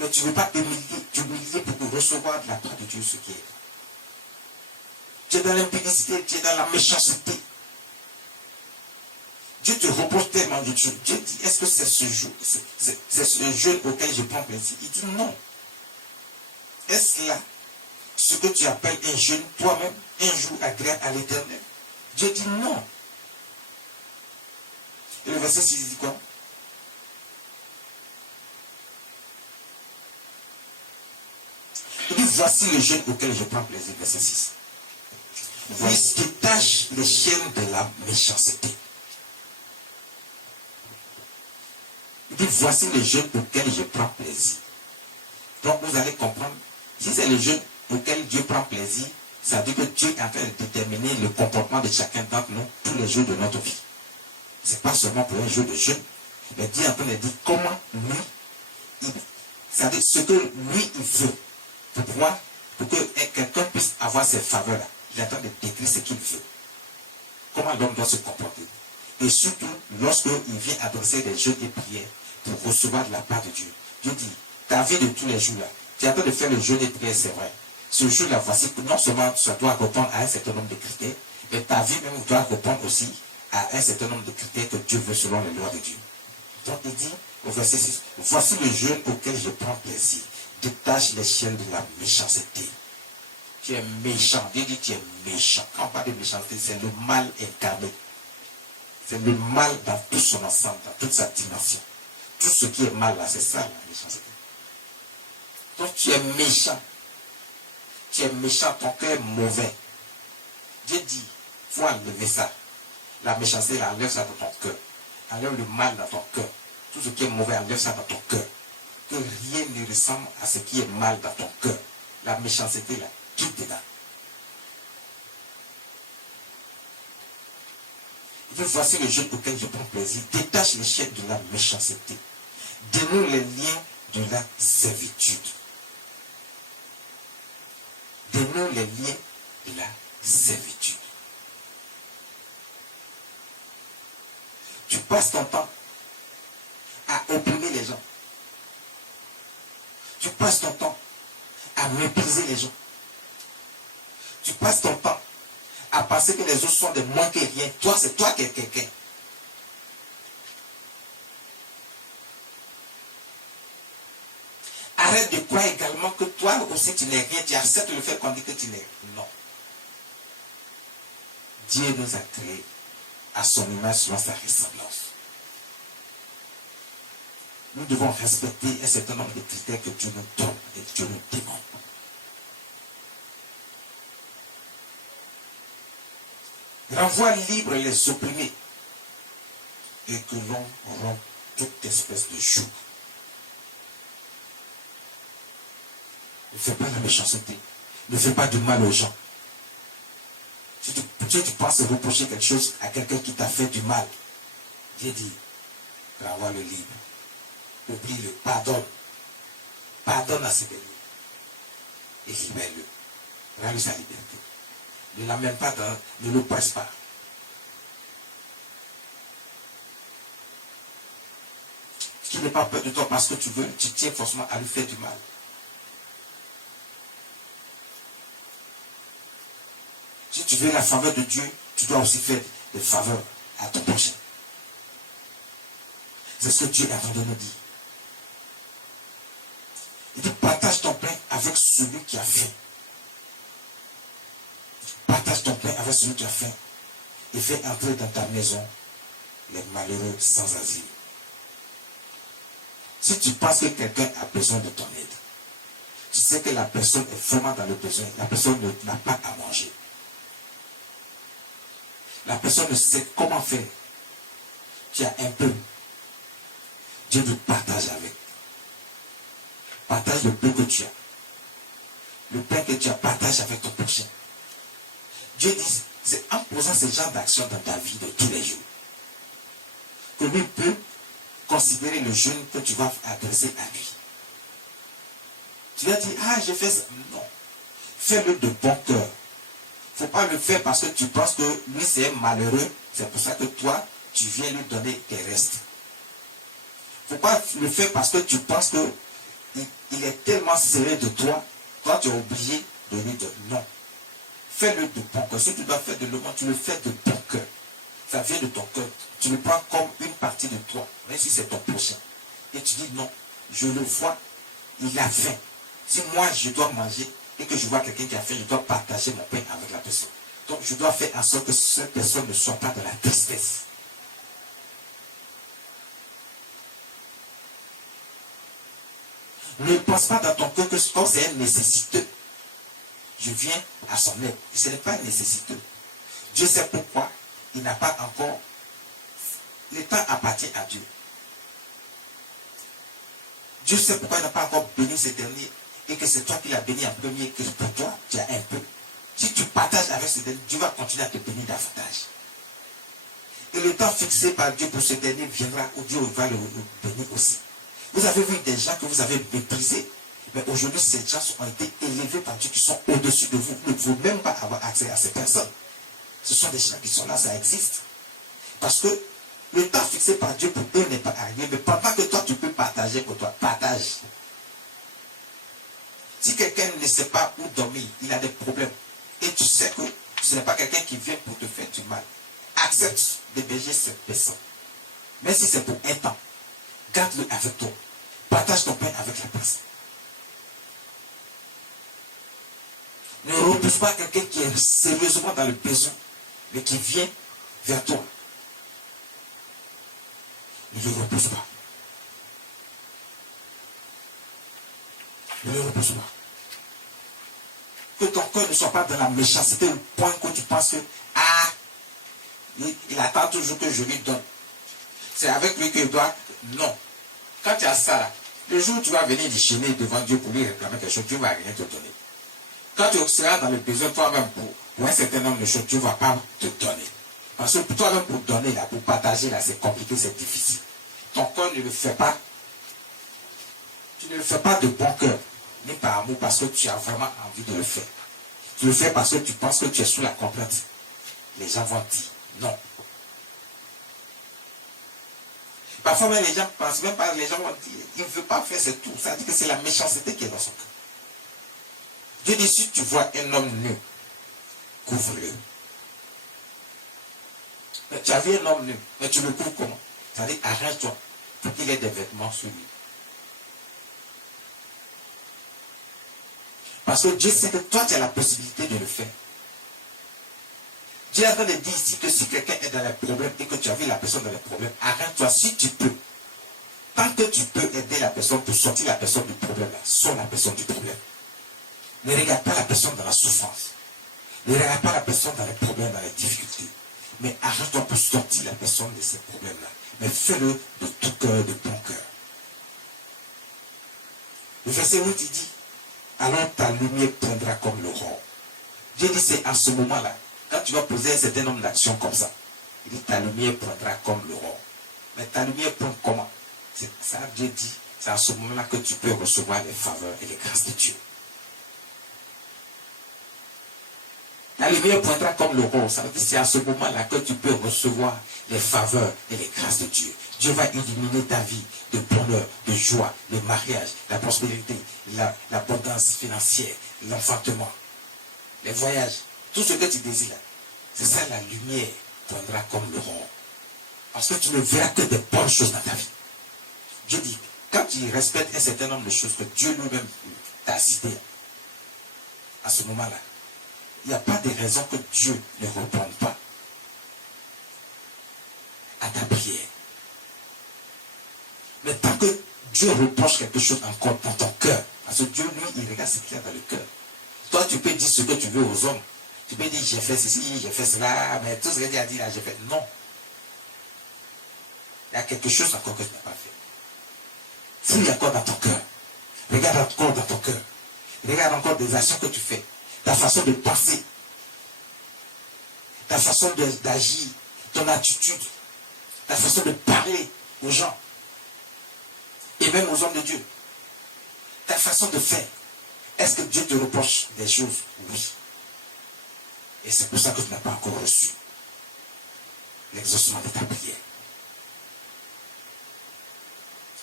Mais tu ne veux pas humilier pour recevoir de la part de Dieu ce qui est grand. Tu es dans l'impudicité, tu es dans la méchanceté. Dieu te reproche tellement de choses. Dieu dit, est-ce que c'est ce jour, c'est ce jeûne auquel je prends plaisir? Il dit non. Est-ce là ce que tu appelles un jeûne toi-même, un jour agréable à l'Éternel? Dieu dit non. Et le verset 6 dit quoi? Il dit, voici le jeûne auquel je prends plaisir, verset 6. Voici qui tâche les chaînes de la méchanceté. Il dit, voici le jeûne auquel je prends plaisir. Donc vous allez comprendre, si c'est le jeûne auquel Dieu prend plaisir, ça veut dire que Dieu est en train de déterminer le comportement de chacun d'entre nous tous les jours de notre vie. Ce n'est pas seulement pour un jour de jeûne, mais Dieu est en train de dire comment lui, c'est-à-dire ce que lui il veut, pour que quelqu'un puisse avoir ces faveurs-là. Il est en train de décrire ce qu'il veut. Comment l'homme doit se comporter. Et surtout, lorsqu'il vient adresser des jeûnes et prières pour recevoir de la part de Dieu. Dieu dit, ta vie de tous les jours là, Tu es en train de faire le jeûne et prière, c'est vrai. Ce jour-là, voici que non seulement tu dois répondre à un certain nombre de critères, mais ta vie même doit répondre aussi à un certain nombre de critères que Dieu veut selon les lois de Dieu. Donc il dit au verset 6, voici le jeûne auquel je prends plaisir. Détache l'échelle de la méchanceté. Tu es méchant. Dieu dit tu es méchant. Quand on parle de méchanceté, c'est le mal incarné. C'est le mal dans tout son ensemble, dans toute sa dimension. Tout ce qui est mal là, c'est ça la méchanceté. Donc tu es méchant. Tu es méchant, ton cœur est mauvais. Dieu dit, il faut enlever ça. La méchanceté, enlève ça dans ton cœur. Enlève le mal dans ton cœur. Tout ce qui est mauvais, enlève ça dans ton cœur. Que rien ne ressemble à ce qui est mal dans ton cœur. La méchanceté, là, quitte dedans. Il dit, voici le jeûne auquel je prends plaisir. Détache l'échelle de la méchanceté. Dénoue les liens de la servitude. Dénoue les liens de la servitude. Tu passes ton temps à opprimer les gens. Tu passes ton temps à mépriser les gens. Tu passes ton temps à penser que les autres sont des moins que rien. Toi, c'est toi qui es quelqu'un. Arrête de croire également que toi aussi tu n'es rien. Tu acceptes le fait qu'on dit que tu n'es. Non. Dieu nous a créés à son image selon sa ressemblance. Nous devons respecter un certain nombre de critères que Dieu nous donne et que Dieu nous demande. Renvoie libre les opprimés et que l'on rompt toute espèce de joug. Ne fais pas la méchanceté. Ne fais pas du mal aux gens. Si tu penses reprocher quelque chose à quelqu'un qui t'a fait du mal, Dieu dit, renvoie-le libre. Oublie-le, pardonne. Pardonne à ces derniers. Et libère-le. Rends-lui sa liberté. Ne l'amène pas dans, ne le presse pas. Tu n'es pas peur de toi parce que tu tiens forcément à lui faire du mal. Si tu veux la faveur de Dieu, tu dois aussi faire des faveurs à ton prochain. C'est ce que Dieu est en train de nous dire. Il dit, partage ton pain avec celui qui a faim. Partage ton pain avec celui qui a faim. Et fais entrer dans ta maison les malheureux sans asile. Si tu penses que quelqu'un a besoin de ton aide, tu sais que la personne est vraiment dans le besoin, la personne n'a pas à manger. La personne ne sait comment faire. Tu as un peu. Dieu te partage avec. Partage le peu que tu as. Le pain que tu as, partage avec ton prochain. Dieu dit, c'est en posant ce genre d'action dans ta vie de tous les jours que lui peut considérer le jeûne que tu vas adresser à lui. Tu vas dire, ah, je fais ça. Non. Fais-le de bon cœur. Il ne faut pas le faire parce que tu penses que lui c'est malheureux. C'est pour ça que toi, tu viens lui donner tes restes. Il ne faut pas le faire parce que tu penses que il est tellement serré de toi. Toi, tu as oublié de lui donner. Non. Fais-le de bon cœur. Si tu dois faire de l'aumône, tu le fais de bon cœur. Ça vient de ton cœur. Tu le prends comme une partie de toi, même si c'est ton prochain. Et tu dis non, je le vois, il a faim. Si moi je dois manger et que je vois quelqu'un qui a faim, je dois partager mon pain avec la personne. Donc je dois faire en sorte que cette personne ne soit pas dans la tristesse. Ne pense pas dans ton cœur que quand c'est un nécessiteux, je viens à son aide. Ce n'est pas un nécessiteux. Dieu sait pourquoi il n'a pas encore. Le temps appartient à Dieu. Dieu sait pourquoi il n'a pas encore béni ces derniers et que c'est toi qui l'as béni en premier, que pour toi, tu as un peu. Si tu partages avec ces derniers, Dieu va continuer à te bénir davantage. Et le temps fixé par Dieu pour ce dernier viendra où Dieu va le bénir aussi. Vous avez vu des gens que vous avez méprisés, mais aujourd'hui, ces gens ont été élevés par Dieu qui sont au-dessus de vous. Vous ne pouvez même pas avoir accès à ces personnes. Ce sont des gens qui sont là, ça existe. Parce que le temps fixé par Dieu pour eux n'est pas arrivé, mais pendant que toi, tu peux partager pour toi, partage. Si quelqu'un ne sait pas où dormir, il a des problèmes, et tu sais que ce n'est pas quelqu'un qui vient pour te faire du mal, accepte d'héberger cette personne. Même si c'est pour un temps, garde-le avec toi. Partage ton pain avec la personne. Ne repousse pas quelqu'un qui est sérieusement dans le besoin, mais qui vient vers toi. Ne le repousse pas. Ne le repousse pas. Que ton cœur ne soit pas dans la méchanceté au point que tu penses que, il attend toujours que je lui donne. C'est avec lui qu'il doit. Non. Quand tu as ça là, le jour où tu vas venir déchaîner devant Dieu pour lui réclamer quelque chose, Dieu ne va rien te donner. Quand tu seras dans le besoin toi-même pour un certain nombre de choses, Dieu ne va pas te donner. Parce que pour toi-même pour donner là, pour partager là, c'est compliqué, c'est difficile. Ton cœur ne le fait pas. Tu ne le fais pas de bon cœur, ni par amour, parce que tu as vraiment envie de le faire. Tu le fais parce que tu penses que tu es sous la contrainte. Les gens vont dire non. Parfois même les gens pensent, même pas les gens vont dire, il ne veut pas faire ce tout. Ça veut dire que c'est la méchanceté qui est dans son cœur. Dieu dit, si tu vois un homme nu, couvre-le. Mais tu as vu un homme nu, mais tu le couvres comment? Ça veut dire, arrête-toi pour qu'il ait des vêtements sur lui. Parce que Dieu sait que toi, tu as la possibilité de le faire. Dieu est en train de dire ici que si quelqu'un est dans les problèmes et que tu as vu la personne dans les problèmes, arrête-toi si tu peux. Tant que tu peux aider la personne pour sortir la personne du problème, sors la personne du problème. Ne regarde pas la personne dans la souffrance. Ne regarde pas la personne dans les problèmes, dans les difficultés. Mais arrête-toi pour sortir la personne de ces problèmes-là. Mais fais-le de tout cœur, de bon cœur. Le verset 8, il dit, alors ta lumière prendra comme l'aurore. Dieu dit, c'est en ce moment-là, quand tu vas poser un certain nombre d'actions comme ça, il dit, ta lumière prendra comme l'aurore. Mais ta lumière prend comment? C'est ça, Dieu dit, c'est en ce moment-là que tu peux recevoir les faveurs et les grâces de Dieu. La lumière pointera comme l'aurore. Ça veut dire que c'est à ce moment-là que tu peux recevoir les faveurs et les grâces de Dieu. Dieu va illuminer ta vie de bonheur, de joie, le mariage, la prospérité, l'abondance financière, l'enfantement, les voyages, tout ce que tu désires. C'est ça, la lumière pointera comme l'aurore. Parce que tu ne verras que des bonnes choses dans ta vie. Dieu dit, quand tu respectes un certain nombre de choses que Dieu lui-même t'a citées, à ce moment-là, il n'y a pas de raison que Dieu ne réponde pas à ta prière. Mais tant que Dieu reproche quelque chose encore dans ton cœur, parce que Dieu, lui, il regarde ce qu'il y a dans le cœur. Toi, tu peux dire ce que tu veux aux hommes. Tu peux dire, j'ai fait ceci, j'ai fait cela, mais tout ce que Dieu a dit là, j'ai fait. Non. Il y a quelque chose encore que tu n'as pas fait. Fouille encore dans ton cœur. Regarde encore dans ton cœur. Regarde encore des actions que tu fais. Ta façon de penser, ta façon d'agir, ton attitude, ta façon de parler aux gens, et même aux hommes de Dieu, ta façon de faire. Est-ce que Dieu te reproche des choses? Oui. Et c'est pour ça que tu n'as pas encore reçu l'exaucement de ta prière.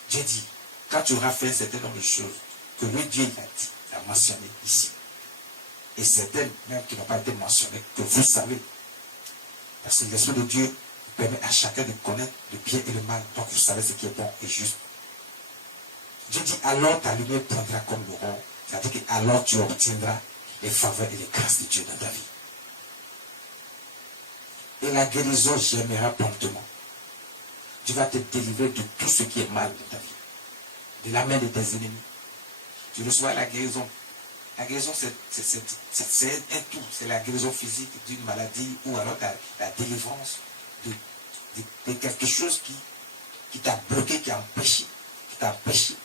Dieu dit, quand tu auras fait un certain nombre de choses que lui, Dieu a dit, a mentionné ici, et certaines même qui n'ont pas été mentionnées, que vous savez. Parce que l'Esprit de Dieu permet à chacun de connaître le bien et le mal. Donc vous savez ce qui est bon et juste. Dieu dit, alors ta lumière prendra comme l'aurore. C'est-à-dire que alors tu obtiendras les faveurs et les grâces de Dieu dans ta vie. Et la guérison germera promptement. Tu vas te délivrer de tout ce qui est mal dans ta vie. De la main de tes ennemis. Tu reçois la guérison. La guérison, c'est un tout. C'est la guérison physique d'une maladie ou alors la délivrance de quelque chose qui t'a bloqué, qui t'a empêché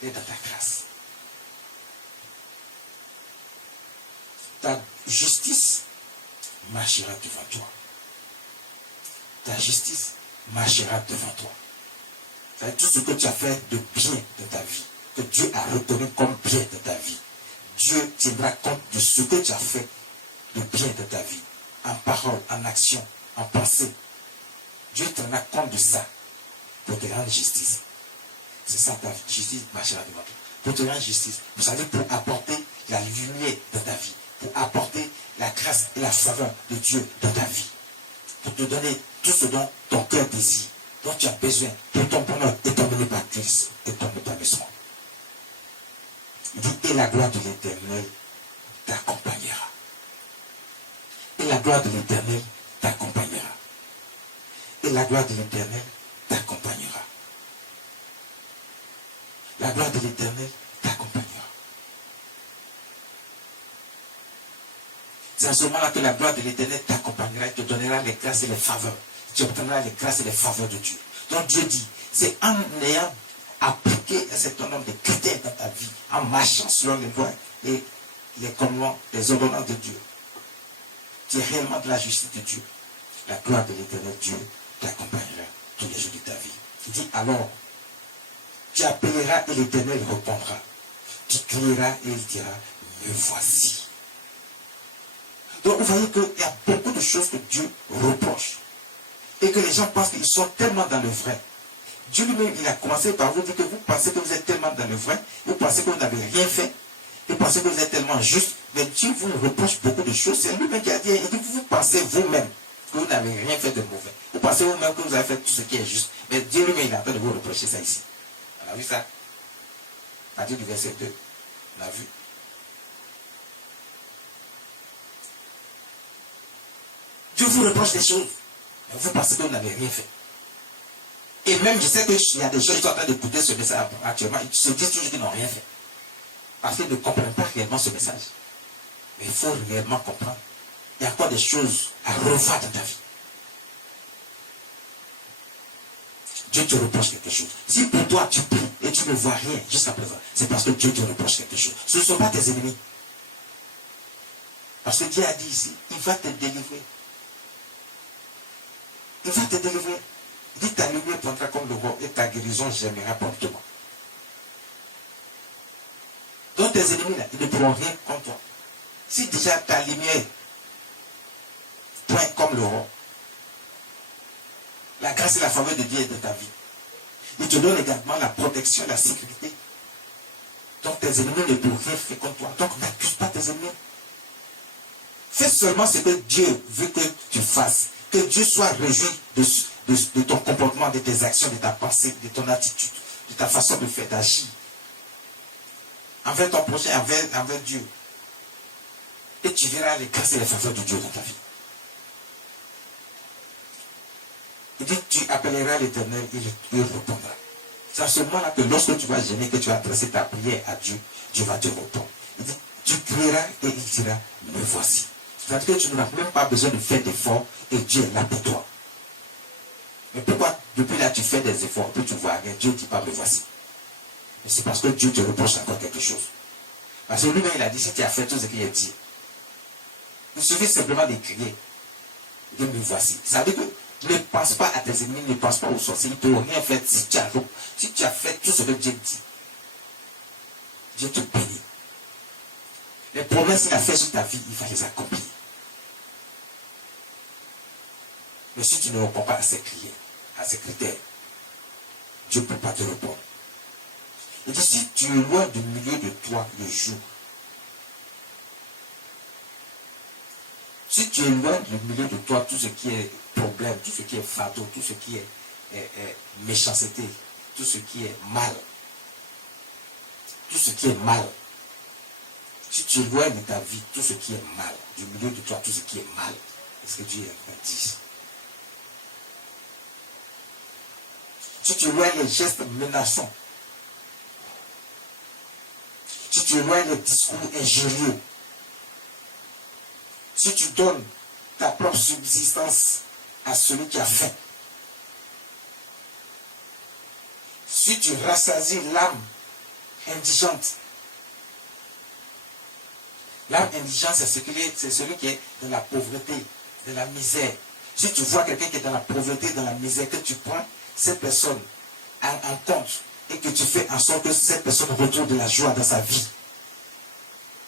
d'être dans ta grâce. Ta justice marchera devant toi. Ta justice marchera devant toi. C'est tout ce que tu as fait de bien dans ta vie, que Dieu a reconnu comme bien de ta vie. Dieu tiendra compte de ce que tu as fait de bien de ta vie, en parole, en action, en pensée. Dieu tiendra compte de ça pour te rendre justice. C'est ça, ta justice marchera devant toi. pour te rendre justice. Vous savez, pour apporter la lumière dans ta vie, pour apporter la grâce et la faveur de Dieu dans ta vie, pour te donner tout ce dont ton cœur désire, dont tu as besoin, pour ton bonheur est emmené par Christ et ton établissement. Il dit, et la gloire de l'Éternel t'accompagnera. Et la gloire de l'Éternel t'accompagnera. Et la gloire de l'Éternel t'accompagnera. La gloire de l'Éternel t'accompagnera. C'est à ce moment-là que la gloire de l'Éternel t'accompagnera et te donnera les grâces et les faveurs. Tu obtiendras les grâces et les faveurs de Dieu. Donc Dieu dit, c'est en ayant appliqué un certain nombre de critères dans ta vie, en marchant selon les voies et les commandements, les ordonnances de Dieu. Tu es réellement de la justice de Dieu. La gloire de l'Éternel Dieu t'accompagnera tous les jours de ta vie. Il dit alors, tu appelleras et l'Éternel répondra. Tu crieras et il dira, me voici. Donc vous voyez qu'il y a beaucoup de choses que Dieu reproche. Et que les gens pensent qu'ils sont tellement dans le vrai. Dieu lui-même, il a commencé par vous dire que vous pensez que vous êtes tellement dans le vrai, vous pensez que vous n'avez rien fait, vous pensez que vous êtes tellement juste, mais Dieu vous reproche beaucoup de choses. C'est lui-même qui a dit, il dit, vous pensez vous-même que vous n'avez rien fait de mauvais. Vous pensez vous-même que vous avez fait tout ce qui est juste. Mais Dieu lui-même, il est en train de vous reprocher ça ici. On a vu ça? À partir du verset 2, on a vu. Dieu vous reproche des choses, mais vous pensez que vous n'avez rien fait. Et même, je sais qu'il y a des gens qui sont en train d'écouter ce message actuellement, ils se disent toujours qu'ils n'ont rien fait. Parce qu'ils ne comprennent pas réellement ce message. Mais il faut réellement comprendre. Il y a encore des choses à revoir dans ta vie. Dieu te reproche quelque chose. Si pour toi tu pries et tu ne vois rien jusqu'à présent, c'est parce que Dieu te reproche quelque chose. Ce ne sont pas tes ennemis. Parce que Dieu a dit ici, il va te délivrer. Il va te délivrer. Il dit, ta lumière prendra comme le roi et ta guérison germera promptement. Donc tes ennemis là, ils ne pourront rien contre toi. Si déjà ta lumière pointe comme le roi, la grâce et la faveur de Dieu est dans ta vie. Il te donne également la protection, la sécurité. Donc tes ennemis ne pourront rien faire contre toi. Donc n'accuse pas tes ennemis. Fais seulement ce que Dieu veut que tu fasses. Que Dieu soit réjoui de ton comportement, de tes actions, de ta pensée, de ton attitude, de ta façon de faire, d'agir. Envers ton prochain, envers Dieu. Et tu verras les grâces et les faveurs de Dieu dans ta vie. Il dit, tu appelleras l'Éternel, il répondra. C'est à ce moment-là que lorsque tu vas gêner, que tu vas adresser ta prière à Dieu, Dieu va te répondre. Il dit, tu crieras et il dira, me voici. C'est-à-dire que tu n'as même pas besoin de faire d'efforts et Dieu est là pour toi. Mais pourquoi depuis là tu fais des efforts, puis tu vois rien, Dieu ne dit pas me voici. Mais c'est parce que Dieu te reproche encore quelque chose. Parce que lui-même il a dit, si tu as fait tout ce qu'il a dit, il suffit simplement de crier. Il dit me voici. Ça veut dire que ne pense pas à tes ennemis, ne pense pas aux sorciers, ils ne t'ont rien fait si tu as fait tout ce que Dieu dit. Dieu te bénit. Les promesses qu'il a faites sur ta vie, il va les accomplir. Mais si tu ne réponds pas à ces critères, Dieu ne peut pas te répondre. Il dit, si tu es loin du milieu de toi le jour, si tu es loin du milieu de toi tout ce qui est problème, tout ce qui est fardeau, tout ce qui est méchanceté, tout ce qui est mal, si tu éloignes de ta vie tout ce qui est mal, du milieu de toi tout ce qui est mal, est-ce que Dieu est en train de dire? Si tu éloignes les gestes menaçants, si tu éloignes les discours injurieux, si tu donnes ta propre subsistance à celui qui a faim, si tu rassasies l'âme indigente, l'âme indigente, c'est celui qui est dans la pauvreté, de la misère. Si tu vois quelqu'un qui est dans la pauvreté, dans la misère, que tu prends cette personne en compte et que tu fais en sorte que cette personne retrouve de la joie dans sa vie.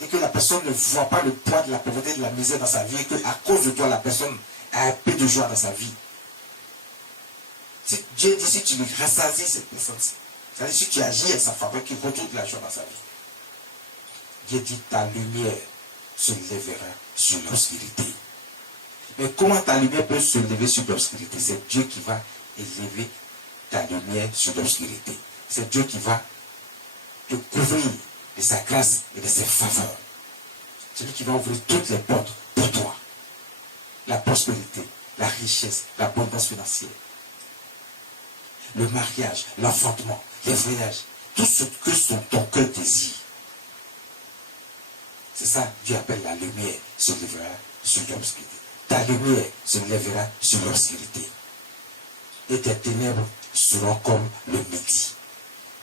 Et que la personne ne voit pas le poids de la pauvreté, de la misère dans sa vie, et qu'à cause de toi, la personne a un peu de joie dans sa vie. Si Dieu dit, si tu lui rassasies cette personne, C'est-à-dire, si tu agis avec sa faveur, qu'il retourne la joie dans sa vie. Dieu dit, ta lumière se lèvera sur l'obscurité. Mais comment ta lumière peut se lever sur l'obscurité? C'est Dieu qui va élever ta lumière sur l'obscurité. C'est Dieu qui va te couvrir de sa grâce et de ses faveurs. C'est lui qui va ouvrir toutes les portes pour toi. La prospérité, la richesse, l'abondance financière, le mariage, l'enfantement, les voyages, tout ce que ton cœur désire. C'est ça, Dieu appelle la lumière se lèvera sur l'obscurité. Ta lumière se lèvera sur l'obscurité. Et tes ténèbres seront comme le midi.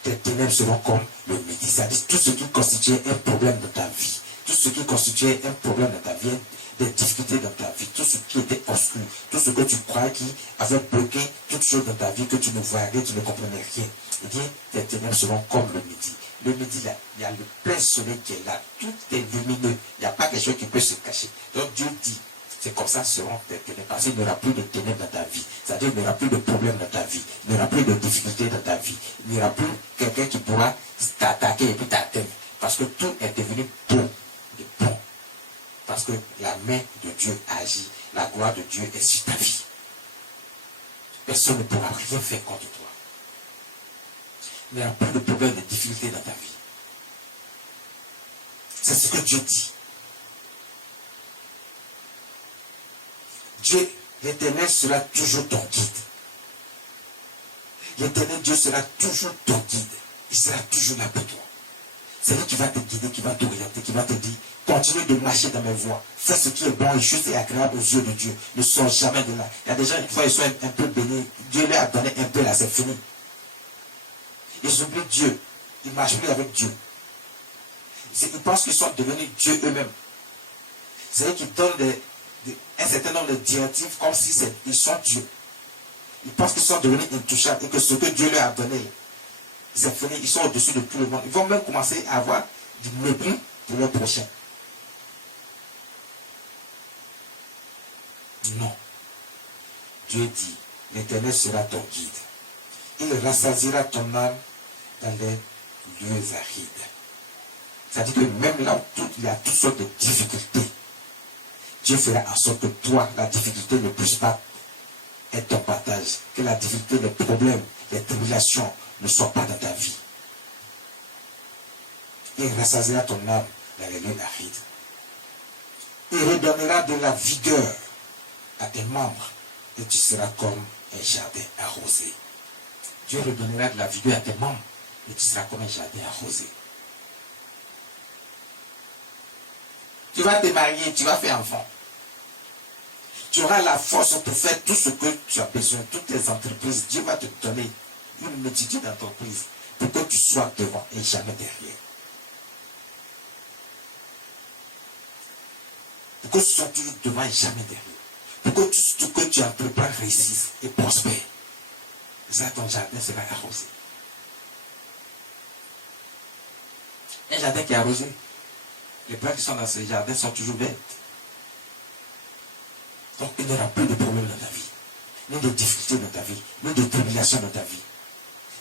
Tes ténèbres seront comme le midi. C'est-à-dire tout ce qui constituait un problème dans ta vie, tout ce qui constituait un problème dans ta vie, des difficultés dans ta vie, tout ce qui était obscur, tout ce que tu croyais qui avait bloqué toutes choses dans ta vie que tu ne voyais rien, tu ne comprenais rien. Eh bien, tes ténèbres seront comme le midi. Le midi, là, il y a le plein soleil qui est là, tout est lumineux, il n'y a pas quelque chose qui peut se cacher. Donc Dieu dit, c'est comme ça seront tes ténèbres, parce qu'il n'y aura plus de ténèbres dans ta vie. C'est-à-dire qu'il n'y aura plus de problèmes dans ta vie, il n'y aura plus de difficultés dans ta vie, il n'y aura plus quelqu'un qui pourra t'attaquer et puis t'atteindre. Parce que tout est devenu bon, de bon. Parce que la main de Dieu agit, la gloire de Dieu est sur ta vie. Personne ne pourra rien faire contre toi. Il n'y aura plus de problèmes, de difficultés dans ta vie. C'est ce que Dieu dit. Dieu, l'Éternel sera toujours ton guide. L'Éternel Dieu sera toujours ton guide. Il sera toujours là pour toi. C'est lui qui va te guider, qui va t'orienter, qui va te dire, continue de marcher dans mes voies. Fais ce qui est bon et juste et agréable aux yeux de Dieu. Ne sors jamais de là. Il y a des gens, une fois, ils sont un peu bénis. Dieu leur a donné un peu là, c'est fini. Ils oublient Dieu. Ils ne marchent plus avec Dieu. Ils pensent qu'ils sont devenus Dieu eux-mêmes. C'est eux qui donnent un certain nombre de directives comme si ils sont Dieu. Ils pensent qu'ils sont devenus intouchables et que ce que Dieu leur a donné, c'est fini, ils sont au-dessus de tout le monde. Ils vont même commencer à avoir du mépris pour leur prochain. Non. Dieu dit, l'Éternel sera ton guide. Il rassasiera ton âme dans les lieux arides. C'est-à-dire que même là où il y a toutes sortes de difficultés, Dieu fera en sorte que toi, la difficulté ne puisse pas être ton partage. Que la difficulté, les problèmes, les tribulations ne soient pas dans ta vie. Il rassasiera ton âme dans les lieux arides. Il redonnera de la vigueur à tes membres et tu seras comme un jardin arrosé. Dieu redonnera de la vigueur à tes membres et tu seras comme un jardin arrosé. Tu vas te marier, tu vas faire enfant. Tu auras la force pour faire tout ce que tu as besoin, toutes tes entreprises. Dieu va te donner une multitude d'entreprises pour que tu sois devant et jamais derrière. Pour que tu sois toujours devant et jamais derrière. Pour que tout ce que tu entreprends réussisse et prospère. Et ça, ton jardin sera arrosé. Un jardin qui est arrosé, les plantes qui sont dans ce jardin sont toujours vertes. Donc il n'y aura plus de problèmes dans ta vie, ni de difficultés dans ta vie, ni de tribulations dans ta vie.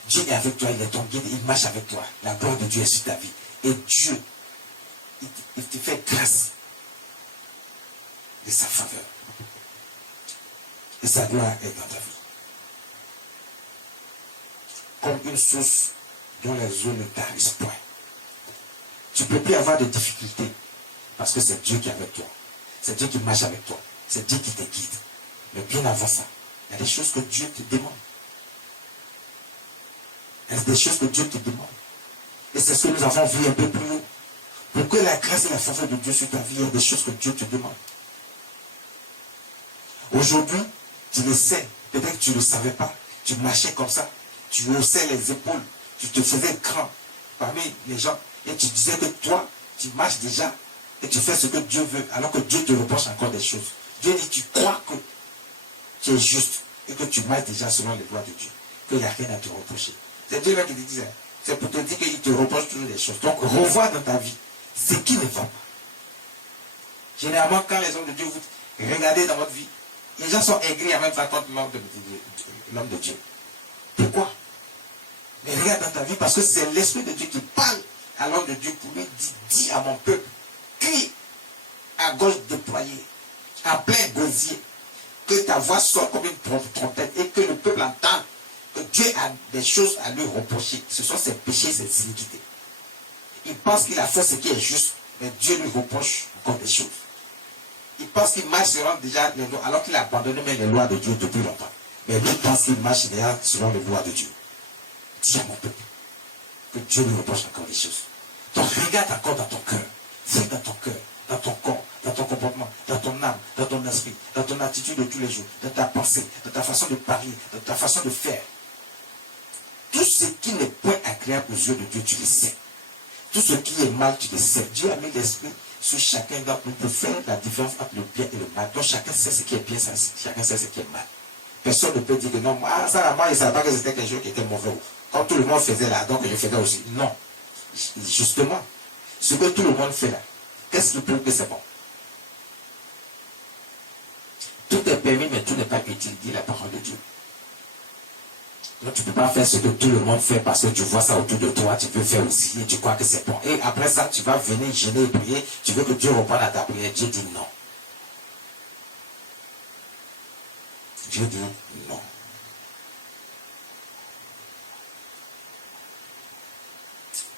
Dieu est avec toi, il est ton guide, il marche avec toi. La gloire de Dieu est sur ta vie. Et Dieu, il te fait grâce de sa faveur. Et sa gloire est dans ta vie. Comme une source dont les eaux ne tarissent point. Tu ne peux plus avoir de difficultés parce que c'est Dieu qui est avec toi. C'est Dieu qui marche avec toi. C'est Dieu qui te guide. Mais bien avant ça, il y a des choses que Dieu te demande. Il y a des choses que Dieu te demande. Et c'est ce que nous avons vu un peu plus haut. Pour que la grâce et la faveur de Dieu sur ta vie, il y a des choses que Dieu te demande. Aujourd'hui, tu le sais. Peut-être que tu ne le savais pas. Tu marchais comme ça. Tu haussais les épaules. Tu te faisais grand parmi les gens. Et tu disais que toi, tu marches déjà et tu fais ce que Dieu veut, alors que Dieu te reproche encore des choses. Dieu dit, tu crois que tu es juste et que tu marches déjà selon les lois de Dieu, qu'il n'y a rien à te reprocher. C'est Dieu là qui te dit ça. C'est pour te dire qu'il te reproche toujours des choses. Donc, revois dans ta vie ce qui ne va pas. Généralement, quand les hommes de Dieu vous regardez dans votre vie, les gens sont aigris à même ça contre l'homme de Dieu. Pourquoi? Mais regarde dans ta vie, parce que c'est l'Esprit de Dieu qui parle à l'homme de Dieu pour lui dire, dis à mon peuple, crie à gauche déployée, à plein gosier, que ta voix soit comme une trompette et que le peuple entende que Dieu a des choses à lui reprocher. Ce sont ses péchés, ses iniquités. Il pense qu'il a fait ce qui est juste, mais Dieu lui reproche encore des choses. Il pense qu'il marche selon déjà les lois, alors qu'il a abandonné même les lois de Dieu depuis longtemps. Mais lui pense qu'il marche déjà selon les lois de Dieu. Dis à mon peuple que Dieu lui reproche encore des choses. Donc regarde encore dans ton cœur, fouille dans ton cœur, dans ton corps, dans ton comportement, dans ton âme, dans ton esprit, dans ton attitude de tous les jours, dans ta pensée, dans ta façon de parler, dans ta façon de faire. Tout ce qui n'est point agréable aux yeux de Dieu, tu le sais. Tout ce qui est mal, tu le sais. Dieu a mis l'esprit sur chacun d'entre nous pour faire la différence entre le bien et le mal. Donc chacun sait ce qui est bien, chacun sait ce qui est mal. Personne ne peut dire que non, moi, ça, moi, je ne savais pas que c'était quelque chose qui était mauvais. Quand tout le monde faisait là, donc je faisais aussi. Non. Justement, ce que tout le monde fait là, qu'est-ce qui prouve que c'est bon? Tout est permis, mais tout n'est pas utile, dit la parole de Dieu. Donc tu ne peux pas faire ce que tout le monde fait parce que tu vois ça autour de toi, tu veux faire aussi et tu crois que c'est bon. Et après ça, tu vas venir gêner et prier, tu veux que Dieu reprenne à ta prière. Dieu dit non. Dieu dit non.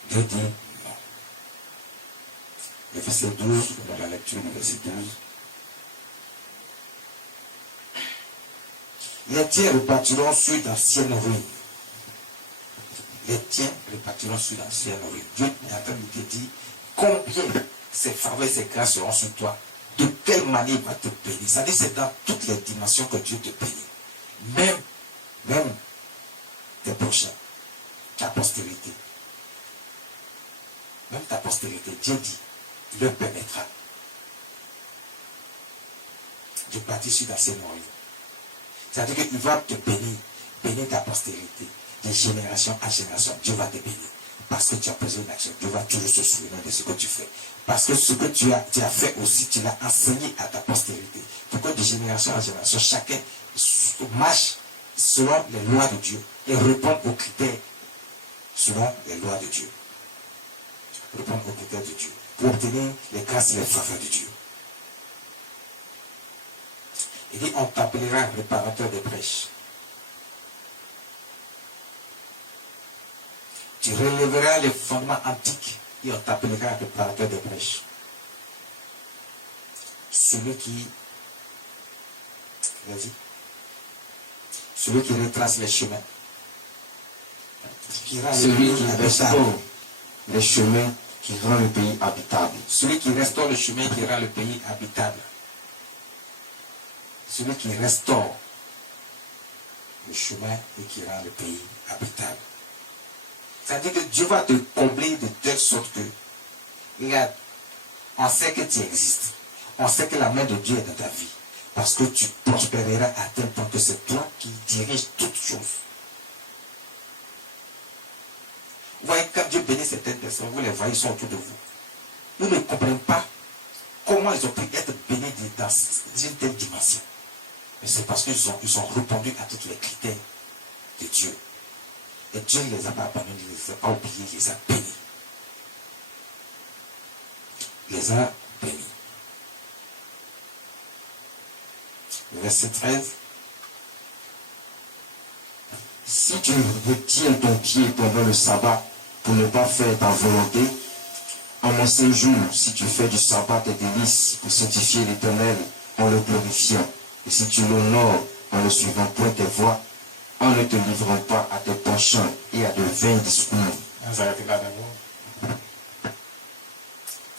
Dieu dit non. Le verset 12, dans la lecture du verset 12. Les tiens repartiront sur d'anciennes ruines. Les tiens repartiront sur d'anciennes ruines. Dieu est en train de te dire combien ces faveurs et ces grâces seront sur toi. De quelle manière il va te bénir. C'est-à-dire que c'est dans toutes les dimensions que Dieu te bénit. Même tes prochains, ta postérité. Même ta postérité, Dieu dit, il leur permettra. Dieu partit sur d'anciennes ruines. C'est-à-dire qu'il va te bénir ta postérité, de génération en génération. Dieu va te bénir. Parce que tu as posé une action. Dieu va toujours se souvenir de ce que tu fais. Parce que ce que tu as fait aussi, tu l'as enseigné à ta postérité. Pour que de génération en génération, chacun marche selon les lois de Dieu et répond aux critères selon les lois de Dieu. Répondre aux critères de Dieu. Pour obtenir les grâces et les faveurs de Dieu. Il dit, on t'appellera réparateur des brèches. Tu relèveras les fondements antiques et on t'appellera réparateur des brèches. Celui qui retrace les chemins. Celui qui restaure les chemins qui rend le pays habitable. Celui qui restaure le chemin qui rend le pays habitable. Celui qui restaure le chemin et qui rend le pays habitable. C'est-à-dire que Dieu va te combler de telle sorte que, regarde, on sait que tu existes. On sait que la main de Dieu est dans ta vie. Parce que tu prospéreras à tel point que c'est toi qui diriges toutes choses. Vous voyez, quand Dieu bénit certaines personnes, vous les voyez, ils sont autour de vous. Vous ne comprenez pas comment ils ont pu être bénis dans une telle dimension. Mais c'est parce qu'ils ont répondu à tous les critères de Dieu. Et Dieu ne les a pas abandonnés, il ne les a pas oubliés, il les a bénis. Il les a bénis. Verset 13. Si tu retiens ton pied pendant le sabbat pour ne pas faire ta volonté, en mon séjour, si tu fais du sabbat tes délices pour sanctifier l'Éternel en le glorifiant, et si tu l'honores en ne suivant point tes voies, en ne te livrant pas à tes penchants et à de vains discours.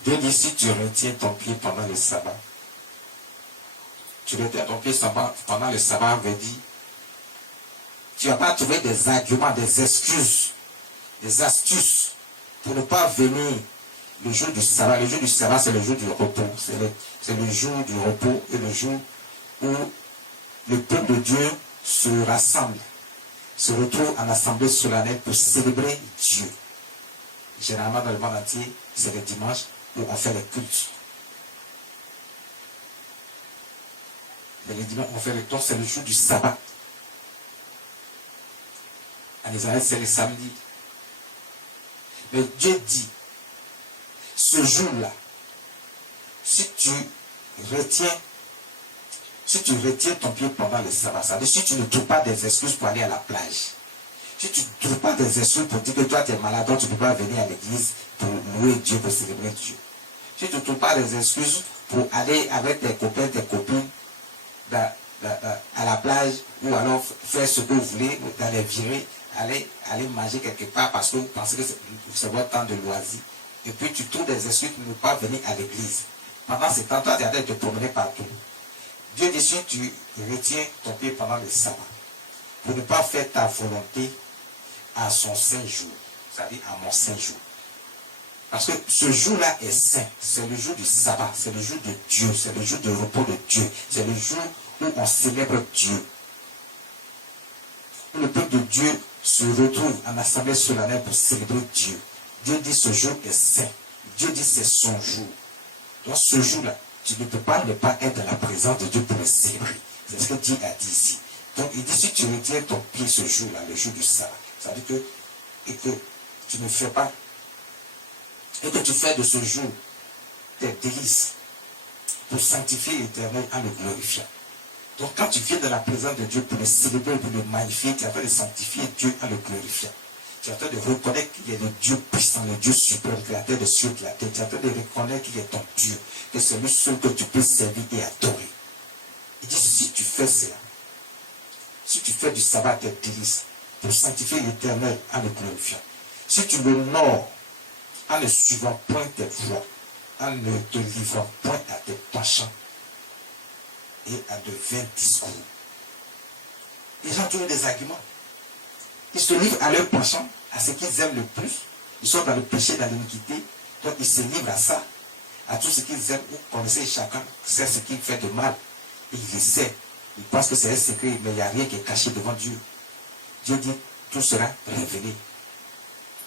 Dieu dit, si tu retiens ton pied pendant le sabbat, tu retiens ton pied pendant le sabbat, veut dire, tu ne vas pas trouver des arguments, des excuses, des astuces pour ne pas venir le jour du sabbat. Le jour du sabbat, c'est le jour du repos. C'est le jour du repos et le jour où le peuple de Dieu se rassemble, se retrouve en assemblée solennelle pour célébrer Dieu. Généralement, dans le monde entier, c'est le dimanche où on fait les cultes. Mais le dimanche, on fait le temps, c'est le jour du sabbat. En Israël, c'est le samedi. Mais Dieu dit, ce jour-là, si tu retiens ton pied pendant le sabbat, c'est-à-dire si tu ne trouves pas des excuses pour aller à la plage, si tu ne trouves pas des excuses pour dire que toi tu es malade, donc tu ne peux pas venir à l'église pour louer Dieu, pour célébrer Dieu. Si tu ne trouves pas des excuses pour aller avec tes copains, tes copines à la plage, ou alors faire ce que vous voulez, dans les virées, aller manger quelque part parce que vous pensez que c'est votre temps de loisir. Et puis tu trouves des excuses pour ne pas venir à l'église. Pendant ce temps, toi tu es en train de te promener partout. Dieu dit, si tu retiens ton pied pendant le sabbat, pour ne pas faire ta volonté à son saint jour, c'est-à-dire à mon saint jour. Parce que ce jour-là est saint, c'est le jour du sabbat, c'est le jour de Dieu, c'est le jour de repos de Dieu, c'est le jour où on célèbre Dieu. Où le peuple de Dieu se retrouve en assemblée solennelle pour célébrer Dieu. Dieu dit ce jour est saint, Dieu dit c'est son jour. Donc ce jour-là, tu ne peux pas ne pas être dans la présence de Dieu pour le célébrer. C'est ce que Dieu a dit ici. Donc il dit, si tu retiens ton pied ce jour-là, le jour du sabbat, ça veut dire que tu ne fais pas, et que tu fais de ce jour tes délices pour sanctifier l'Éternel en le glorifiant. Donc quand tu viens dans la présence de Dieu pour le célébrer, pour le magnifier, tu es en train de sanctifier Dieu en le glorifiant. Tu es en train de reconnaître qu'il est le Dieu puissant, le Dieu suprême, créateur de cieux et de la terre. Tu es en train de reconnaître qu'il est ton Dieu, que c'est lui seul que tu peux servir et adorer. Il dit, si tu fais cela, si tu fais du sabbat tes délices pour sanctifier l'Éternel en le glorifiant, si tu l'honores en ne suivant point tes voies, en ne te livrant point à tes penchants et à de vains discours. Les gens trouvent des arguments. Ils se livrent à leurs penchants, à ce qu'ils aiment le plus. Ils sont dans le péché, dans l'iniquité. Donc ils se livrent à ça, à tout ce qu'ils aiment. Vous connaissez chacun, c'est ce qu'il fait de mal. Et il le sait. Il pense que c'est un secret, mais il n'y a rien qui est caché devant Dieu. Dieu dit, tout sera révélé.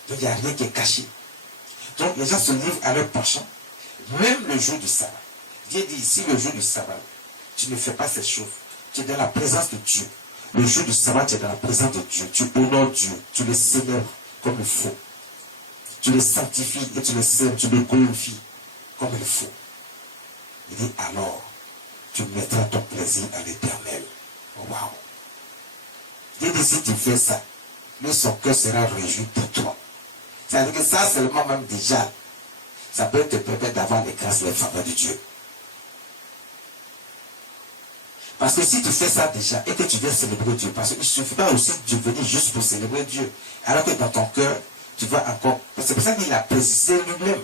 Donc il n'y a rien qui est caché. Donc les gens se livrent à leurs penchants, même le jour du sabbat. Dieu dit ici, le jour du sabbat, tu ne fais pas ces choses. Tu es dans la présence de Dieu. Le jour du sabbat, tu es dans la présence de Dieu. Tu honores Dieu. Tu le célèbres comme il faut. Tu le sanctifies et tu le célèbres, tu le glorifies comme il faut. Il dit alors, tu mettras ton plaisir à l'Éternel. Waouh! Dieu dit si tu fais ça, lui son cœur sera réjoui pour toi. C'est-à-dire que ça seulement même déjà, ça peut te permettre d'avoir les grâces et les faveurs de Dieu. Parce que si tu fais ça déjà et que tu viens célébrer Dieu, parce qu'il ne suffit pas aussi de venir juste pour célébrer Dieu, alors que dans ton cœur, tu vas encore... C'est pour ça qu'il a précisé lui-même.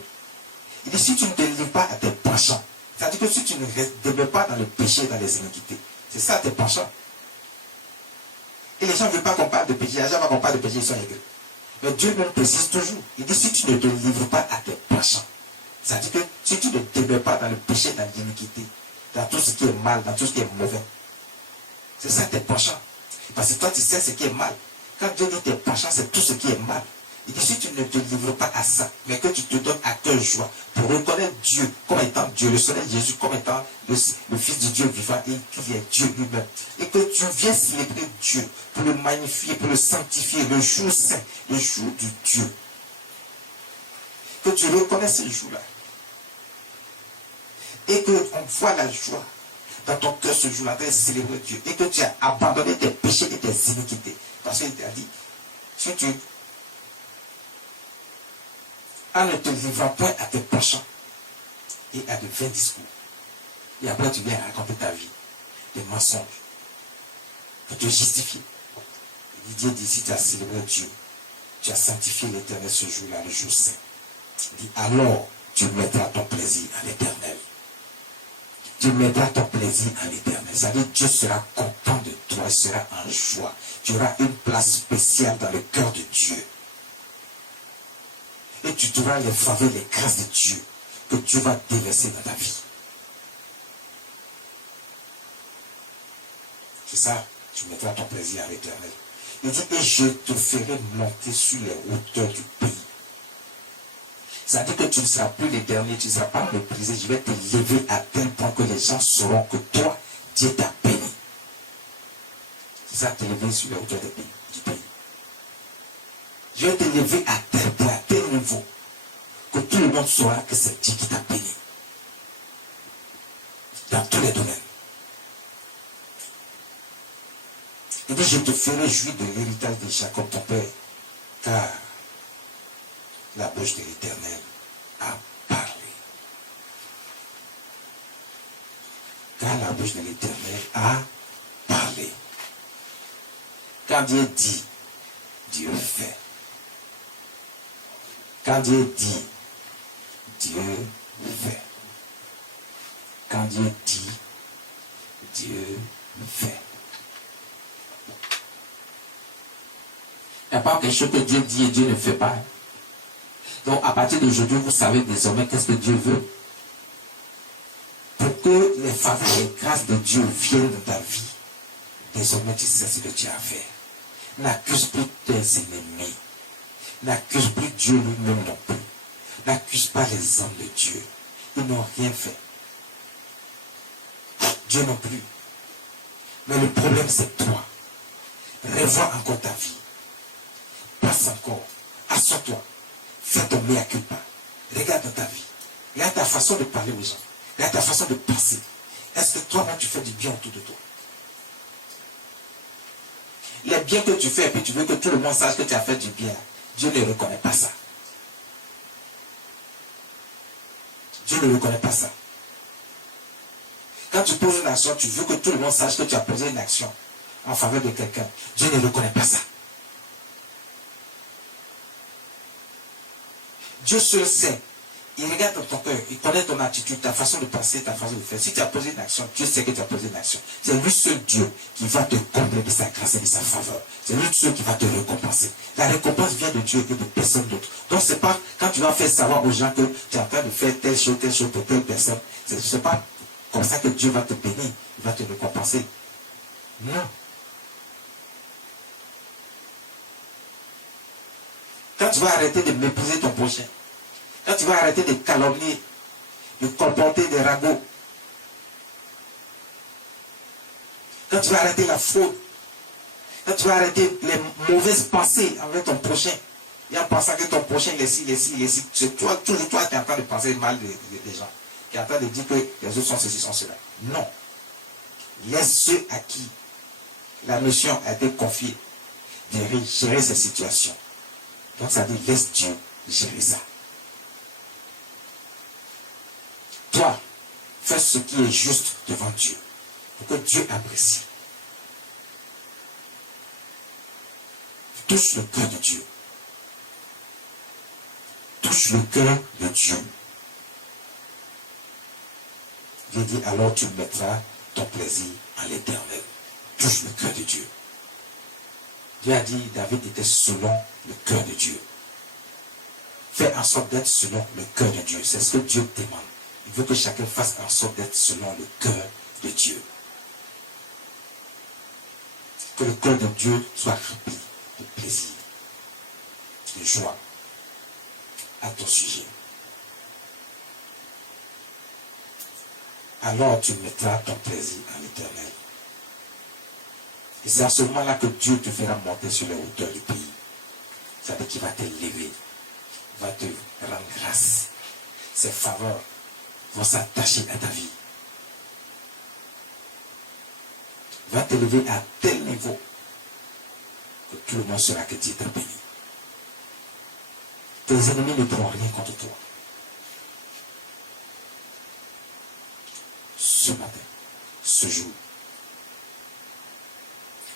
Il dit, si tu ne te livres pas à tes penchants, c'est-à-dire que si tu ne demeures pas dans le péché, dans les iniquités, c'est ça tes penchants. Et les gens ne veulent pas qu'on parle de péché, les gens ne qu'on parle de péché, ils sont aigris. Mais Dieu même précise toujours. Il dit, si tu ne te livres pas à tes penchants, c'est-à-dire que si tu ne demeures pas dans le péché, dans l'iniquité, dans tout ce qui est mal, dans tout ce qui est mauvais, c'est ça tes penchants. Parce que toi, tu sais ce qui est mal. Quand Dieu dit tes penchants, c'est tout ce qui est mal. Il dit, si tu ne te livres pas à ça, mais que tu te donnes à cœur joie pour reconnaître Dieu comme étant Dieu, le Seigneur Jésus comme étant le Fils de Dieu vivant et qui est Dieu lui-même, et que tu viens célébrer Dieu pour le magnifier, pour le sanctifier, le jour saint, le jour du Dieu. Que tu reconnaisses ce jour-là. Et qu'on voit la joie dans ton cœur ce jour-là de célébrer Dieu. Et que tu as abandonné tes péchés et tes iniquités. Parce qu'il t'a dit, si tu en ne te livrant point à tes penchants et à de vains discours. Et après tu viens raconter ta vie, des mensonges, pour te justifier. Et Dieu dit, si tu as célébré Dieu, tu as sanctifié l'Éternel ce jour-là, le jour saint. Il dit, alors tu mettras ton plaisir à l'Éternel. Tu mettras ton plaisir à l'Éternel. C'est-à-dire Dieu sera content de toi, il sera en joie. Tu auras une place spéciale dans le cœur de Dieu. Et tu trouveras les faveurs, les grâces de Dieu que Dieu va déverser dans ta vie. C'est ça, tu mettras ton plaisir à l'Éternel. Il dit, et je te ferai monter sur les hauteurs du pays. C'est-à-dire que tu ne seras plus l'éternel, tu ne seras pas méprisé. Je vais te lever à tel point que les gens sauront que toi, Dieu t'a béni. C'est ça, te lever sur les hauteurs du pays. Je vais t'élever à tel point, à tel niveau, que tout le monde saura que c'est Dieu qui t'a béni. Dans tous les domaines. Il dit, je te ferai jouir de l'héritage de Jacob ton père, car la bouche de l'Éternel a parlé. Car la bouche de l'Éternel a parlé. Quand Dieu dit, Dieu fait. Quand Dieu dit, Dieu fait. Quand Dieu dit, Dieu fait. Il n'y a pas quelque chose que Dieu dit et Dieu ne fait pas. Donc à partir d'aujourd'hui, vous savez désormais qu'est-ce que Dieu veut. Pour que les faveurs et les grâces de Dieu viennent dans ta vie, désormais tu sais ce que tu as fait. N'accuse plus tes ennemis. N'accuse plus Dieu lui-même non plus. N'accuse pas les hommes de Dieu. Ils n'ont rien fait. Dieu non plus. Mais le problème c'est toi. Revois encore ta vie. Passe encore. Assois-toi. Fais ton mea culpa. Regarde ta vie. Regarde ta façon de parler aux gens. Regarde ta façon de passer. Est-ce que toi-même tu fais du bien autour de toi? Les biens que tu fais et puis tu veux que tout le monde sache que tu as fait du bien. Dieu ne reconnaît pas ça. Dieu ne reconnaît pas ça. Quand tu poses une action, tu veux que tout le monde sache que tu as posé une action en faveur de quelqu'un. Dieu ne reconnaît pas ça. Dieu seul sait. Il regarde dans ton cœur, il connaît ton attitude, ta façon de penser, ta façon de faire. Si tu as posé une action, Dieu sait que tu as posé une action. C'est lui seul Dieu qui va te combler de sa grâce et de sa faveur. C'est lui seul qui va te récompenser. La récompense vient de Dieu et de personne d'autre. Donc c'est pas quand tu vas faire savoir aux gens que tu es en train de faire telle chose pour telle personne. C'est pas comme ça que Dieu va te bénir, il va te récompenser. Non. Quand tu vas arrêter de mépriser ton prochain, quand tu vas arrêter de calomnier, de comporter des ragots, quand tu vas arrêter la fraude, quand tu vas arrêter les mauvaises pensées envers ton prochain, et en pensant que ton prochain il est ci, c'est toi, toujours toi qui es en train de penser mal des gens, qui est en train de dire que les autres sont ceci, sont cela. Non. Laisse ceux à qui la mission a été confiée de gérer ces situations. Donc ça dit, laisse Dieu gérer ça. Toi, fais ce qui est juste devant Dieu, pour que Dieu apprécie. Touche le cœur de Dieu. Touche le cœur de Dieu. Dieu dit, alors tu mettras ton plaisir à l'Éternel. Touche le cœur de Dieu. Dieu a dit, David était selon le cœur de Dieu. Fais en sorte d'être selon le cœur de Dieu. C'est ce que Dieu demande. Il veut que chacun fasse en sorte d'être selon le cœur de Dieu. Que le cœur de Dieu soit rempli de plaisir, de joie à ton sujet. Alors tu mettras ton plaisir en l'Éternel. Et c'est à ce moment-là que Dieu te fera monter sur les hauteurs du pays. C'est-à-dire qu'il va t'élever, va te rendre grâce. Ses faveurs vont s'attacher à ta vie. Va t'élever à tel niveau que tout le monde saura que Dieu t'a béni. Tes ennemis ne pourront rien contre toi. Ce matin, ce jour,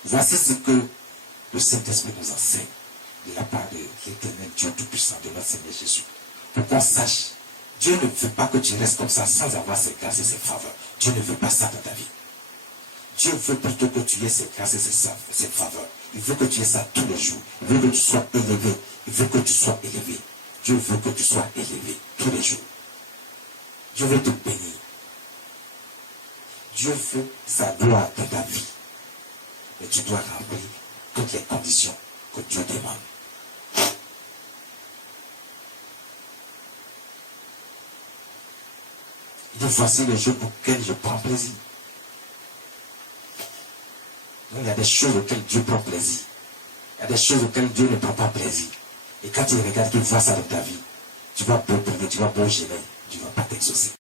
voici ce que le Saint-Esprit nous enseigne de la part de l'Éternel Dieu Tout-Puissant, de notre Seigneur Jésus. Pour qu'on sache, Dieu ne veut pas que tu restes comme ça sans avoir ses grâces et ses faveurs. Dieu ne veut pas ça dans ta vie. Dieu veut plutôt que tu aies ses grâces et ses faveurs. Il veut que tu aies ça tous les jours. Il veut que tu sois élevé. Il veut que tu sois élevé. Dieu veut que tu sois élevé tous les jours. Dieu veut te bénir. Dieu veut sa gloire dans ta vie. Et tu dois remplir toutes les conditions que Dieu demande. Il dit, voici les jours auxquels je prends plaisir. Donc, il y a des choses auxquelles Dieu prend plaisir. Il y a des choses auxquelles Dieu ne prend pas plaisir. Et quand il regarde, qu'il voit ça dans ta vie, tu vas beau prier, tu vas beau gêner, tu ne vas pas t'exaucer.